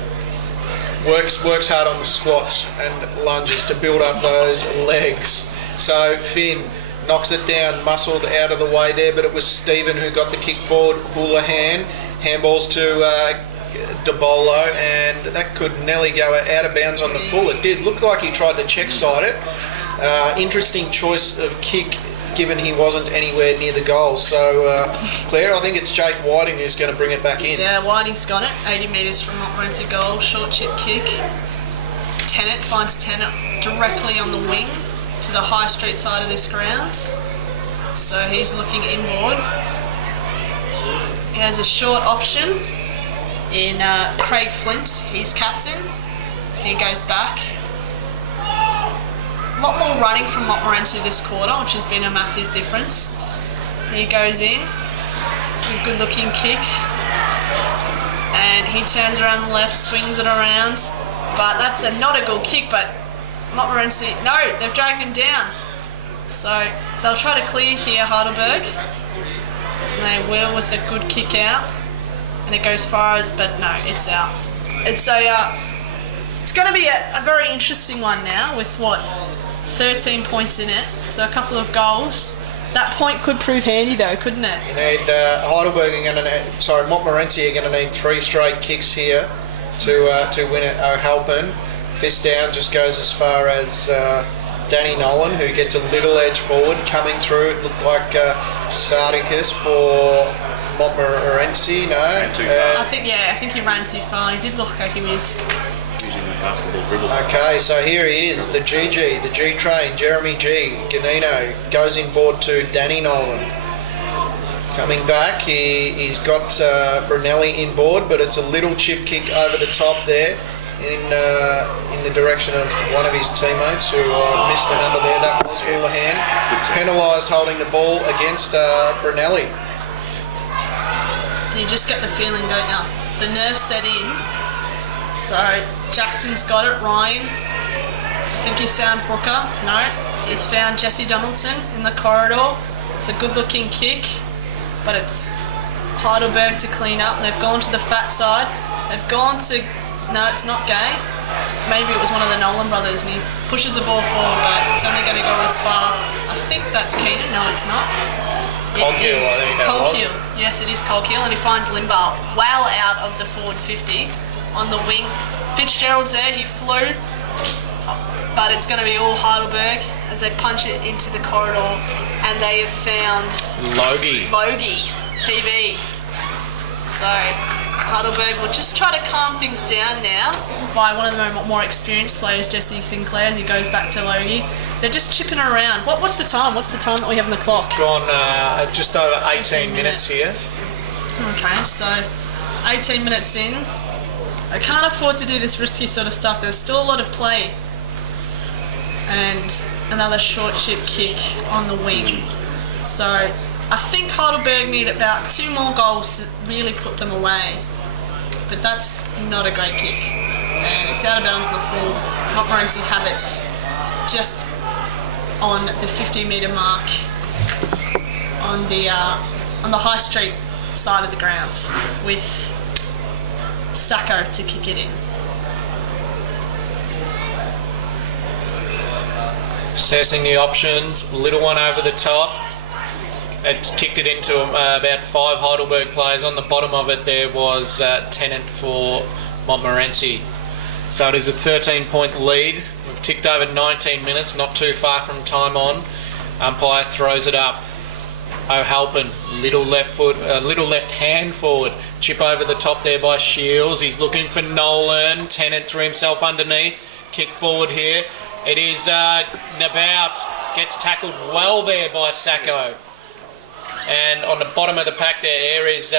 Works hard on the squats and lunges to build up those legs. So Finn knocks it down, muscled out of the way there, but it was Stephen who got the kick forward. Houlihan handballs to DeBolo, and that could nearly go out of bounds on the full. It did look like he tried to check side it. Interesting choice of kick, given he wasn't anywhere near the goal. So Claire, I think it's Jake Whiting who's going to bring it back in. Yeah, Whiting's got it. 80 metres from Montmorency goal, short chip kick. Tennant finds Tennant directly on the wing to the high street side of this ground. So he's looking inboard. He has a short option in Craig Flint, he's captain. He goes back. A lot more running from Montmorency this quarter, which has been a massive difference. He goes in, some good looking kick, and he turns around the left, swings it around, but that's not a good kick. But Montmorency, no, they've dragged him down. So they'll try to clear here, Heidelburg. And they will with a good kick out. And it goes far as, but no, it's out. It's going to be a very interesting one now with 13 points in it. So a couple of goals. That point could prove handy though, couldn't it? You need Heidelberg are going to need, Montmorency are going to need 3 straight kicks here to win it. O'Halpin, fist down, just goes as far as Danny Nolan, who gets a little edge forward coming through. It looked like Sardicus for Montmorency. No, I think he ran too far. He did look like he was Using the basketball dribble. Okay, so here he is, the G Train, Jeremy G. Ganino goes in board to Danny Nolan. Coming back, he's got Brunelli in board, but it's a little chip kick over the top there in the direction of one of his teammates who missed the number there. That was Houlihan. Penalised holding the ball against Brunelli. You just get the feeling, don't you? The nerves set in. So Jackson's got it. Ryan, I think he's found Brooker. No, he's found Jesse Donaldson in the corridor. It's a good looking kick, but it's Heidelberg to clean up. They've gone to the fat side. They've gone to, no, it's not Gay. Maybe it was one of the Nolan brothers, and he pushes the ball forward, but it's only going to go as far. I think that's Keenan. No, it's not. Colquill, I think that was. Colquill. Yes, it is Colquill, and he finds Limbaugh well out of the forward 50 on the wing. Fitzgerald's there, he flew, but it's going to be all Heidelberg as they punch it into the corridor, and they have found Logie TV. So Heidelberg will just try to calm things down now by one of the more experienced players, Jesse Sinclair, as he goes back to Logie. They're just chipping around. What's the time? What's the time that we have on the clock? Gone just over 18 minutes here. Okay, so 18 minutes in. I can't afford to do this risky sort of stuff. There's still a lot of play. And another short chip kick on the wing. So I think Heidelberg need about 2 more goals to really put them away. But that's not a great kick. And it's out of bounds on the full. Montmorency have it just on the 50-metre mark on the high street side of the grounds with Sacco to kick it in. Assessing the options, little one over the top. It's kicked it into about 5 Heidelberg players. On the bottom of it there was Tennant for Montmorency. So it is a 13-point lead. We've ticked over 19 minutes, not too far from time on. Umpire throws it up. O'Halpin, little left hand forward. Chip over the top there by Shields. He's looking for Nolan. Tennant threw himself underneath. Kick forward here. It is Nabout. Gets tackled well there by Sacco. And on the bottom of the pack there is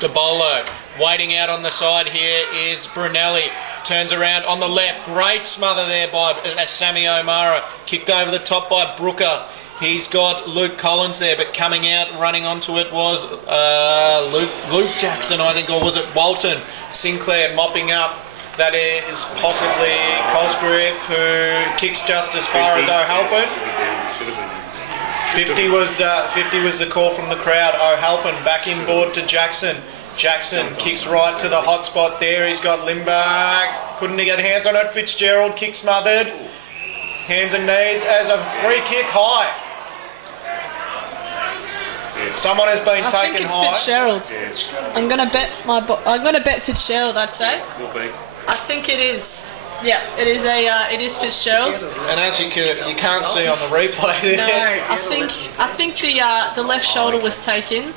DeBolo. Waiting out on the side here is Brunelli. Turns around on the left. Great smother there by Sammy O'Mara. Kicked over the top by Brooker. He's got Luke Collins there, but coming out, running onto it was Luke Jackson, I think, or was it Walton? Sinclair mopping up. That is possibly Cosgrave, who kicks just as far as O'Halpin. 50 was the call from the crowd. O'Halpin back inboard to Jackson. Jackson kicks right to the hot spot there. He's got Lindbergh. Couldn't he get hands on it? Fitzgerald kick smothered. Hands and knees as a free kick high. Someone has been taken high. I think it's Fitzgerald. I'm gonna bet Fitzgerald. I'd say. Will be. I think it is. Yeah, it is Fitzgerald. And as you can't see on the replay there. No, I think the left shoulder was taken.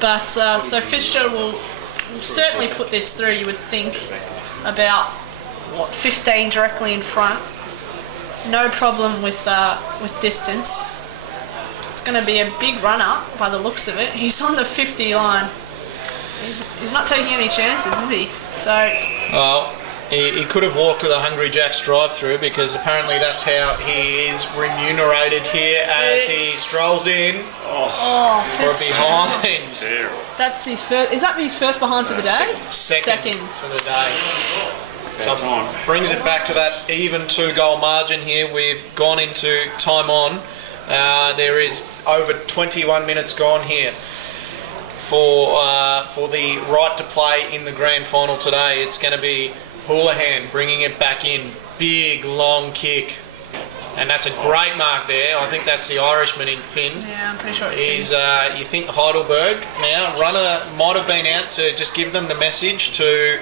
But so Fitzgerald will certainly put this through. You would think about 15 directly in front. No problem with distance. It's going to be a big run-up by the looks of it. He's on the 50 line. He's not taking any chances, is he? So. Well, he could have walked to the Hungry Jack's drive-through, because apparently that's how he is remunerated here as he strolls in for a behind. That's his first. Is that his first behind for the day? Seconds for the day. So brings it back to that even 2-goal margin here. We've gone into time on. There is over 21 minutes gone here for the right to play in the grand final today. It's going to be Houlihan bringing it back in. Big, long kick. And that's a great mark there. I think that's the Irishman in Finn. Yeah, I'm pretty sure it's Finn. You think Heidelberg now, runner might have been out to just give them the message to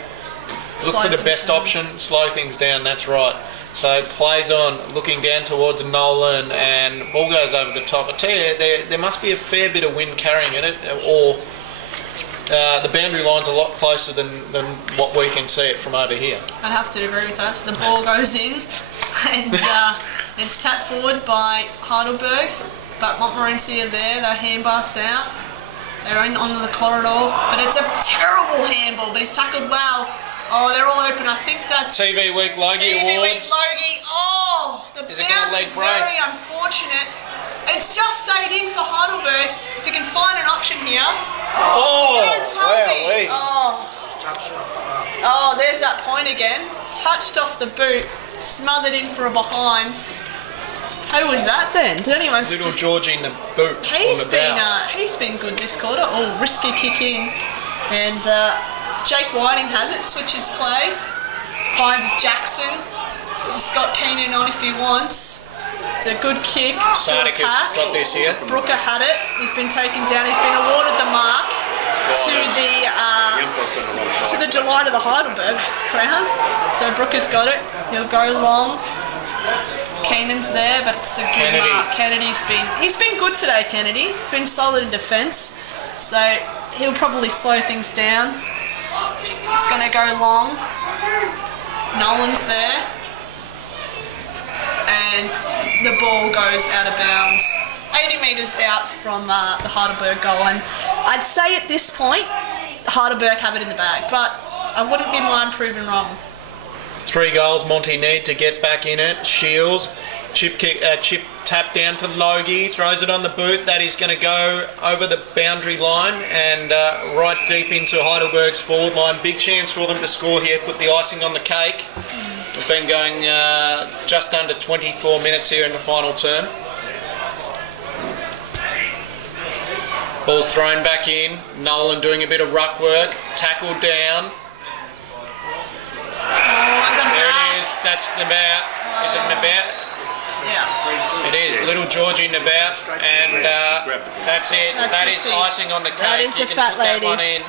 look for the best option, slow things down, that's right. So plays on, looking down towards Nolan, and ball goes over the top. I tell you, there must be a fair bit of wind carrying it, or the boundary line's a lot closer than what we can see it from over here. I'd have to agree with us. The ball goes in, and it's tapped forward by Heidelberg, but Montmorency are there, they're handbars out. They're in onto the corridor, but it's a terrible handball, but he's tackled well. Oh, they're all open. I think that's TV Week Logie TV Awards. Week Logie. Oh, the bounce is very unfortunate. It's just stayed in for Heidelberg. If you can find an option here. Don't tell me. Oh, there's that point again. Touched off the boot, smothered in for a behind. Who was that then? Did anyone see? Little Georgie in the boot. He's been good this quarter. Oh, risky kick in, and Jake Whiting has it. Switches play, finds Jackson. He's got Keenan on if he wants. It's a good kick. Sardicus has got this here. Brooker had it. He's been taken down. He's been awarded the mark to the delight of the Heidelberg crowds. So Brooker's got it. He'll go long. Keenan's there, but it's a good mark. Kennedy's been good today. Kennedy. He's been solid in defence. So he'll probably slow things down. He's going to go long. Nolan's there. And the ball goes out of bounds. 80 metres out from the Heidelberg goal. And I'd say at this point, Heidelberg have it in the bag. But I wouldn't be mind proven wrong. 3 goals Monty need to get back in it. Shields, chip tap down to Logie, throws it on the boot. That is going to go over the boundary line and right deep into Heidelberg's forward line. Big chance for them to score here, put the icing on the cake. We've been going just under 24 minutes here in the final term. Ball's thrown back in. Nolan doing a bit of ruck work. Tackled down. Oh, there it is. That's Nabout. Is it Nabout? Yeah. It is. Little Georgie Nabout, and that's it. That is icing on the cake. That is the can fat put that lady. one in.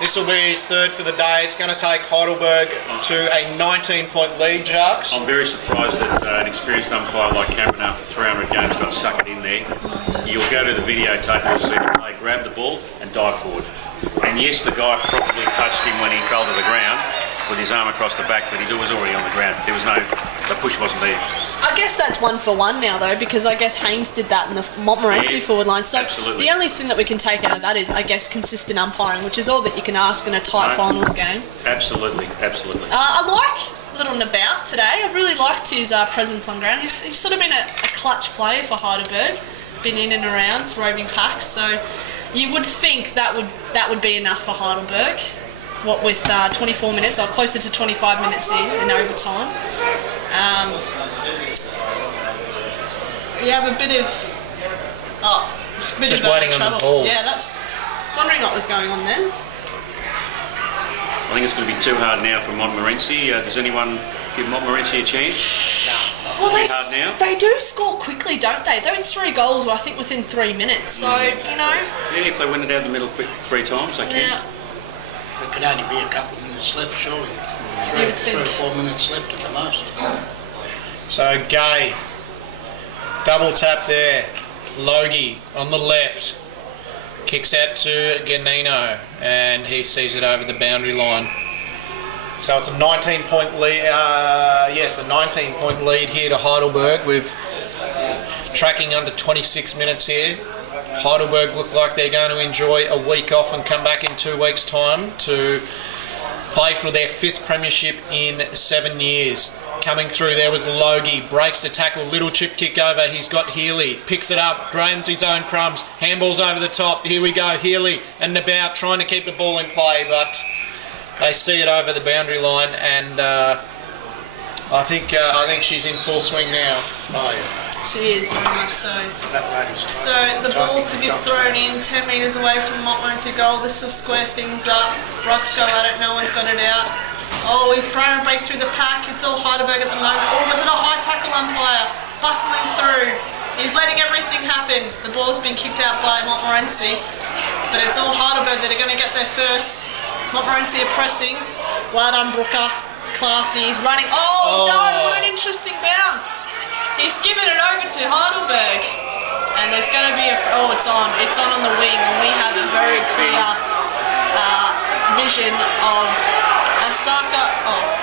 This will be his third for the day. It's going to take Heidelberg to a 19-point lead, Jacques. I'm very surprised that an experienced umpire like Cameron, after 300 games, got suckered in there. You'll go to the videotape and you'll see the play grab the ball and dive forward. And yes, the guy probably touched him when he fell to the ground with his arm across the back, but he was already on the ground. There was the push wasn't there. I guess that's 1 for 1 now, though, because I guess Haynes did that in the Montmorency forward line. So absolutely. The only thing that we can take out of that is, I guess, consistent umpiring, which is all that you can ask in a tight finals game. Absolutely. I like little Nabout today. I've really liked his presence on ground. He's sort of been a clutch player for Heidelberg, been in and around, roving packs. So you would think that would be enough for Heidelberg. What with 24 minutes, or closer to 25 minutes in overtime. You have a bit of Just waiting on trouble. the ball. Yeah, I was wondering what was going on then. I think it's going to be too hard now for Montmorency. Does anyone give Montmorency a chance? Well, hard now? they do score quickly, don't they? Those 3 goals were, I think, within 3 minutes. So, you know. Yeah, if they win it out the middle quick 3 times, they can. Yeah. There could only be a couple of minutes left, surely. You would 3 or think. 4 minutes left at the most. So Gay, double tap there. Logie on the left, kicks out to Ganino, and he sees it over the boundary line. So it's a 19-point lead. Yes, a 19-point lead here to Heidelberg. With tracking under 26 minutes here. Heidelberg look like they're going to enjoy a week off and come back in 2 weeks' time to play for their 5th premiership in 7 years. Coming through there was Logie, breaks the tackle, little chip kick over, he's got Healy, picks it up, grabs his own crumbs, handballs over the top, here we go, Healy and Nabout trying to keep the ball in play, but they see it over the boundary line, and I think she's in full swing now. Oh, yeah. She is, very much so. That lady's So the ball to be thrown in 10 metres away from the Montmorency goal. This will square things up. Rocks go at it, no one's got it out. Oh, he's trying to break through the pack. It's all Heidelberg at the moment. Oh, was it a high tackle umpire? Bustling through. He's letting everything happen. The ball's been kicked out by Montmorency, but it's all Heidelberg that are going to get their first. Montmorency are pressing. Well done, Brooker. Classy. He's running. Oh, no, what an interesting bounce. He's given it over to Heidelberg, and there's going to be it's on the wing, and we have a very clear vision of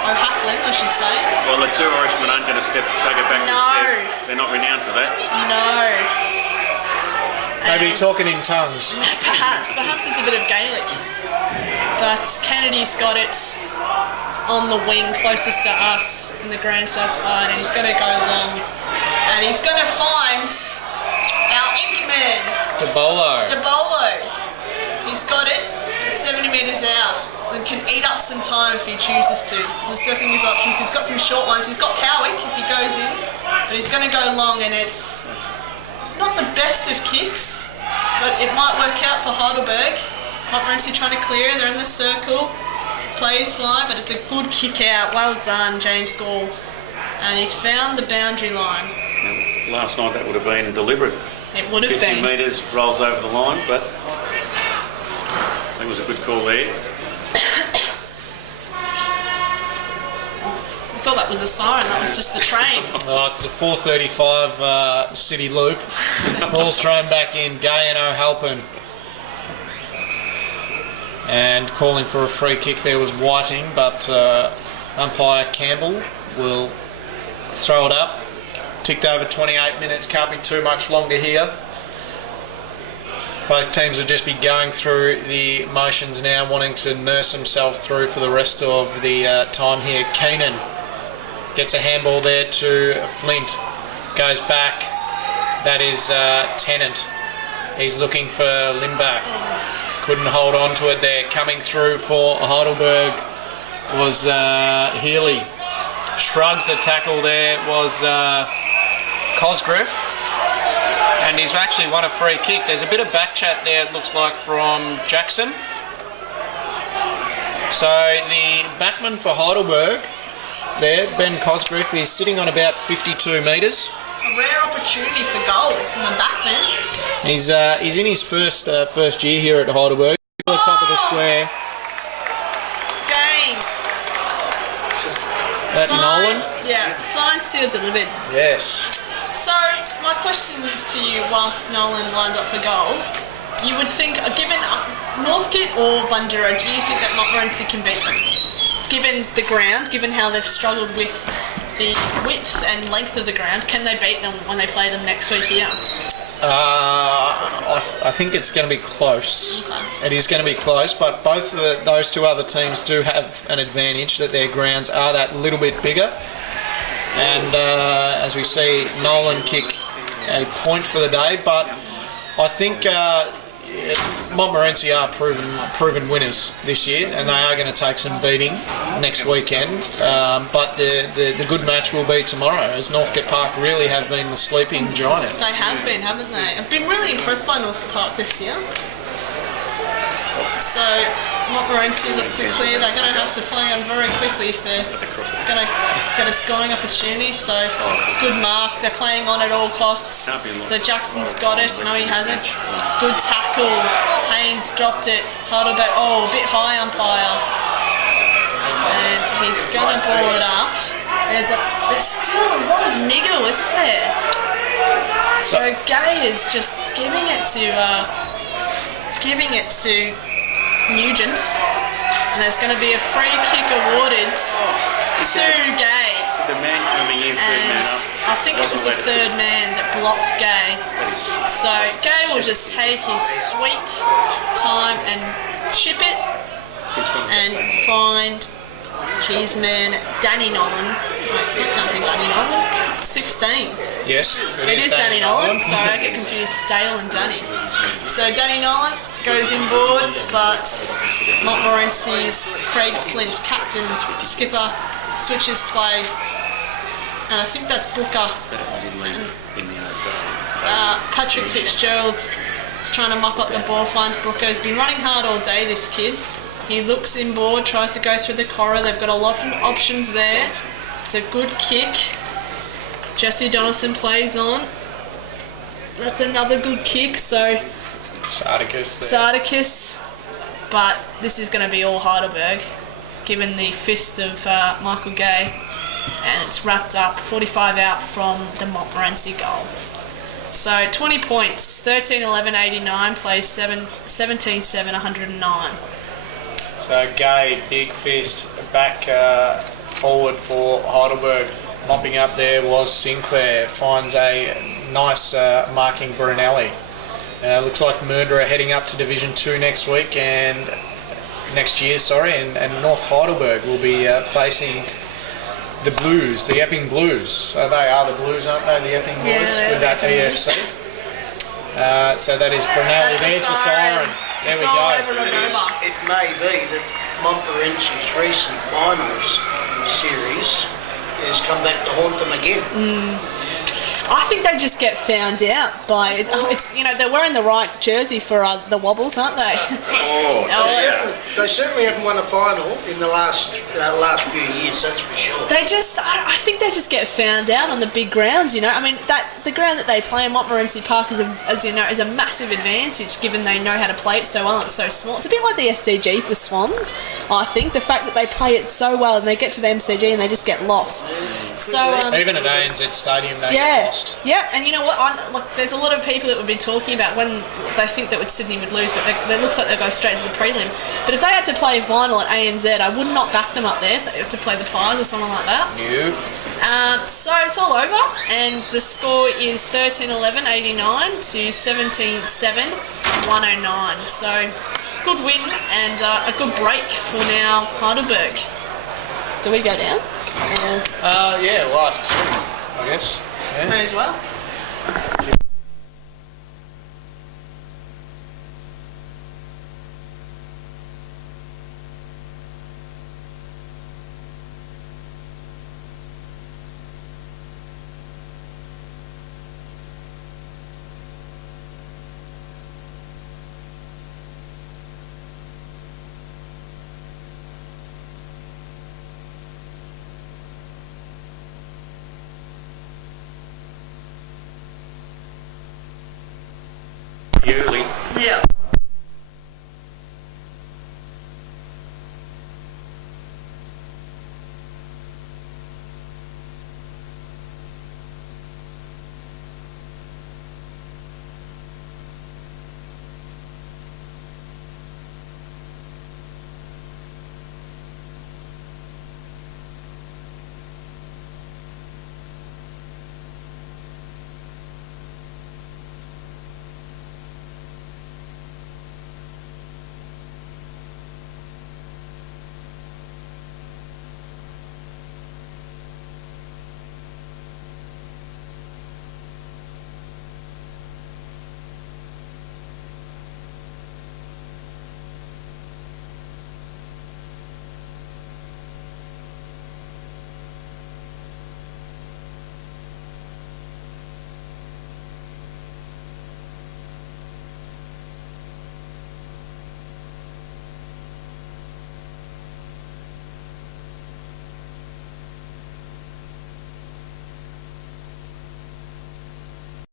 O'Hackland, I should say. Well, the 2 Irishmen aren't going to take it back to step. They're not renowned for that. No. Maybe talking in tongues. Perhaps it's a bit of Gaelic, but Kennedy's got it on the wing closest to us in the Grand South side, and he's going to go long, and he's going to find our Inkman, DeBolo. He's got it 70 metres out and can eat up some time if he chooses to. He's assessing his options. He's got some short ones. He's got Howick if he goes in, but he's going to go long, and it's not the best of kicks, but it might work out for Heidelberg. Montmorency trying to clear, they're in the circle. Plays fly, but it's a good kick out. Well done, James Gall. And he's found the boundary line. Now, last night that would have been deliberate. It would have 50 been. metres, rolls over the line, but I think it was a good call there. I thought that was a siren, that was just the train. Oh, it's a 4:35 city loop. Ball's thrown back in. Gay and O'Halpin. And calling for a free kick there was Whiting, but umpire Campbell will throw it up. Ticked over 28 minutes, can't be too much longer here. Both teams will just be going through the motions now, wanting to nurse themselves through for the rest of the time here. Keenan gets a handball there to Flint, goes back, that is Tennant. He's looking for Lindback. Couldn't hold on to it there. Coming through for Heidelberg was Healy. Shrugs the tackle there was Cosgriff. And he's actually won a free kick. There's a bit of back chat there, it looks like, from Jackson. So the backman for Heidelberg there, Ben Cosgriff, is sitting on about 52 metres. A rare opportunity for goal from a backman. He's in his first year here at Heidelburg. The top of the square. Game. That Nolan? Yeah, signed, sealed, delivered. Yes. So, my question is to you, whilst Nolan lines up for goal, you would think, given Northgate or Bundoora, do you think that Montmorency can beat them? Given the ground, given how they've struggled with the width and length of the ground, can they beat them when they play them next week here? I think it's going to be close. Okay. It is going to be close, but both of those two other teams do have an advantage that their grounds are that little bit bigger. And as we see, Nolan kick a point for the day, but I think Montmorency are proven winners this year, and they are going to take some beating next weekend. But the good match will be tomorrow, as Northcote Park really have been the sleeping giant. They have been, haven't they? I've been really impressed by Northcote Park this year. So Montmorency look to clear. They're going to have to play on very quickly if they're going to get a scoring opportunity. So good mark. They're playing on at all costs. The Jackson's got it. No, he hasn't. Good tackle. Haynes dropped it. Heidelberg. Oh, a bit high, umpire. And he's going to ball it up. There's still a lot of niggle, isn't there? So Gay is just giving it to Nugent, and there's going to be a free kick awarded to Gay. So the man coming in, third man up. I think it was the third man that blocked Gay. So Gay will just take his sweet time and chip it and find his man Danny Nolan. Wait, that can't be Danny Nolan. 16. Yes, It is Danny Nolan. Sorry, I get confused. Dale and Danny. So Danny Nolan goes inboard, but Montmorency's Craig Flint, captain, skipper, switches play, and I think that's Booker. And, Patrick Fitzgerald is trying to mop up the ball, finds Booker. He's been running hard all day, this kid. He looks inboard, tries to go through the corridor. They've got a lot of options there. It's a good kick. Jesse Donaldson plays on. That's another good kick, so Sardicus, but this is going to be all Heidelberg, given the fist of Michael Gay, and it's wrapped up 45 out from the Montmorency goal. So 20 points, 13-11-89, plays 17-7, 109. So Gay, big fist, back forward for Heidelberg. Mopping up there was Sinclair, finds a nice marking Brunelli. Looks like Murderer heading up to Division 2 next year, and North Heidelberg will be facing the Blues, the Epping Blues. So they are the Blues, aren't they, the Epping Blues, with that EFC. So that is Brunelli. There's the siren. There we go. It may be that Montmorency's recent finals series has come back to haunt them again. I think they just get found out by it's. They're wearing the right jersey for the Wobbles, aren't they? They certainly haven't won a final in the last few years. That's for sure. I think they just get found out on the big grounds. I mean, the ground that they play in Montmorency Park is a massive advantage, given they know how to play it so well and it's so small. It's a bit like the SCG for Swans. I think the fact that they play it so well and they get to the MCG and they just get lost. So even at ANZ Stadium, they get lost. Yeah, and you know what? There's a lot of people that would be talking about when they think that Sydney would lose, but it looks like they'll go straight to the prelim. But if they had to play final at ANZ, I would not back them up there if they had to play the Pies or something like that. No. So it's all over, and the score is 13-11-89 to 17-7, 109. So good win and a good break for now Heidelberg. Do we go down? Last two, I guess. Yeah. May as well. the early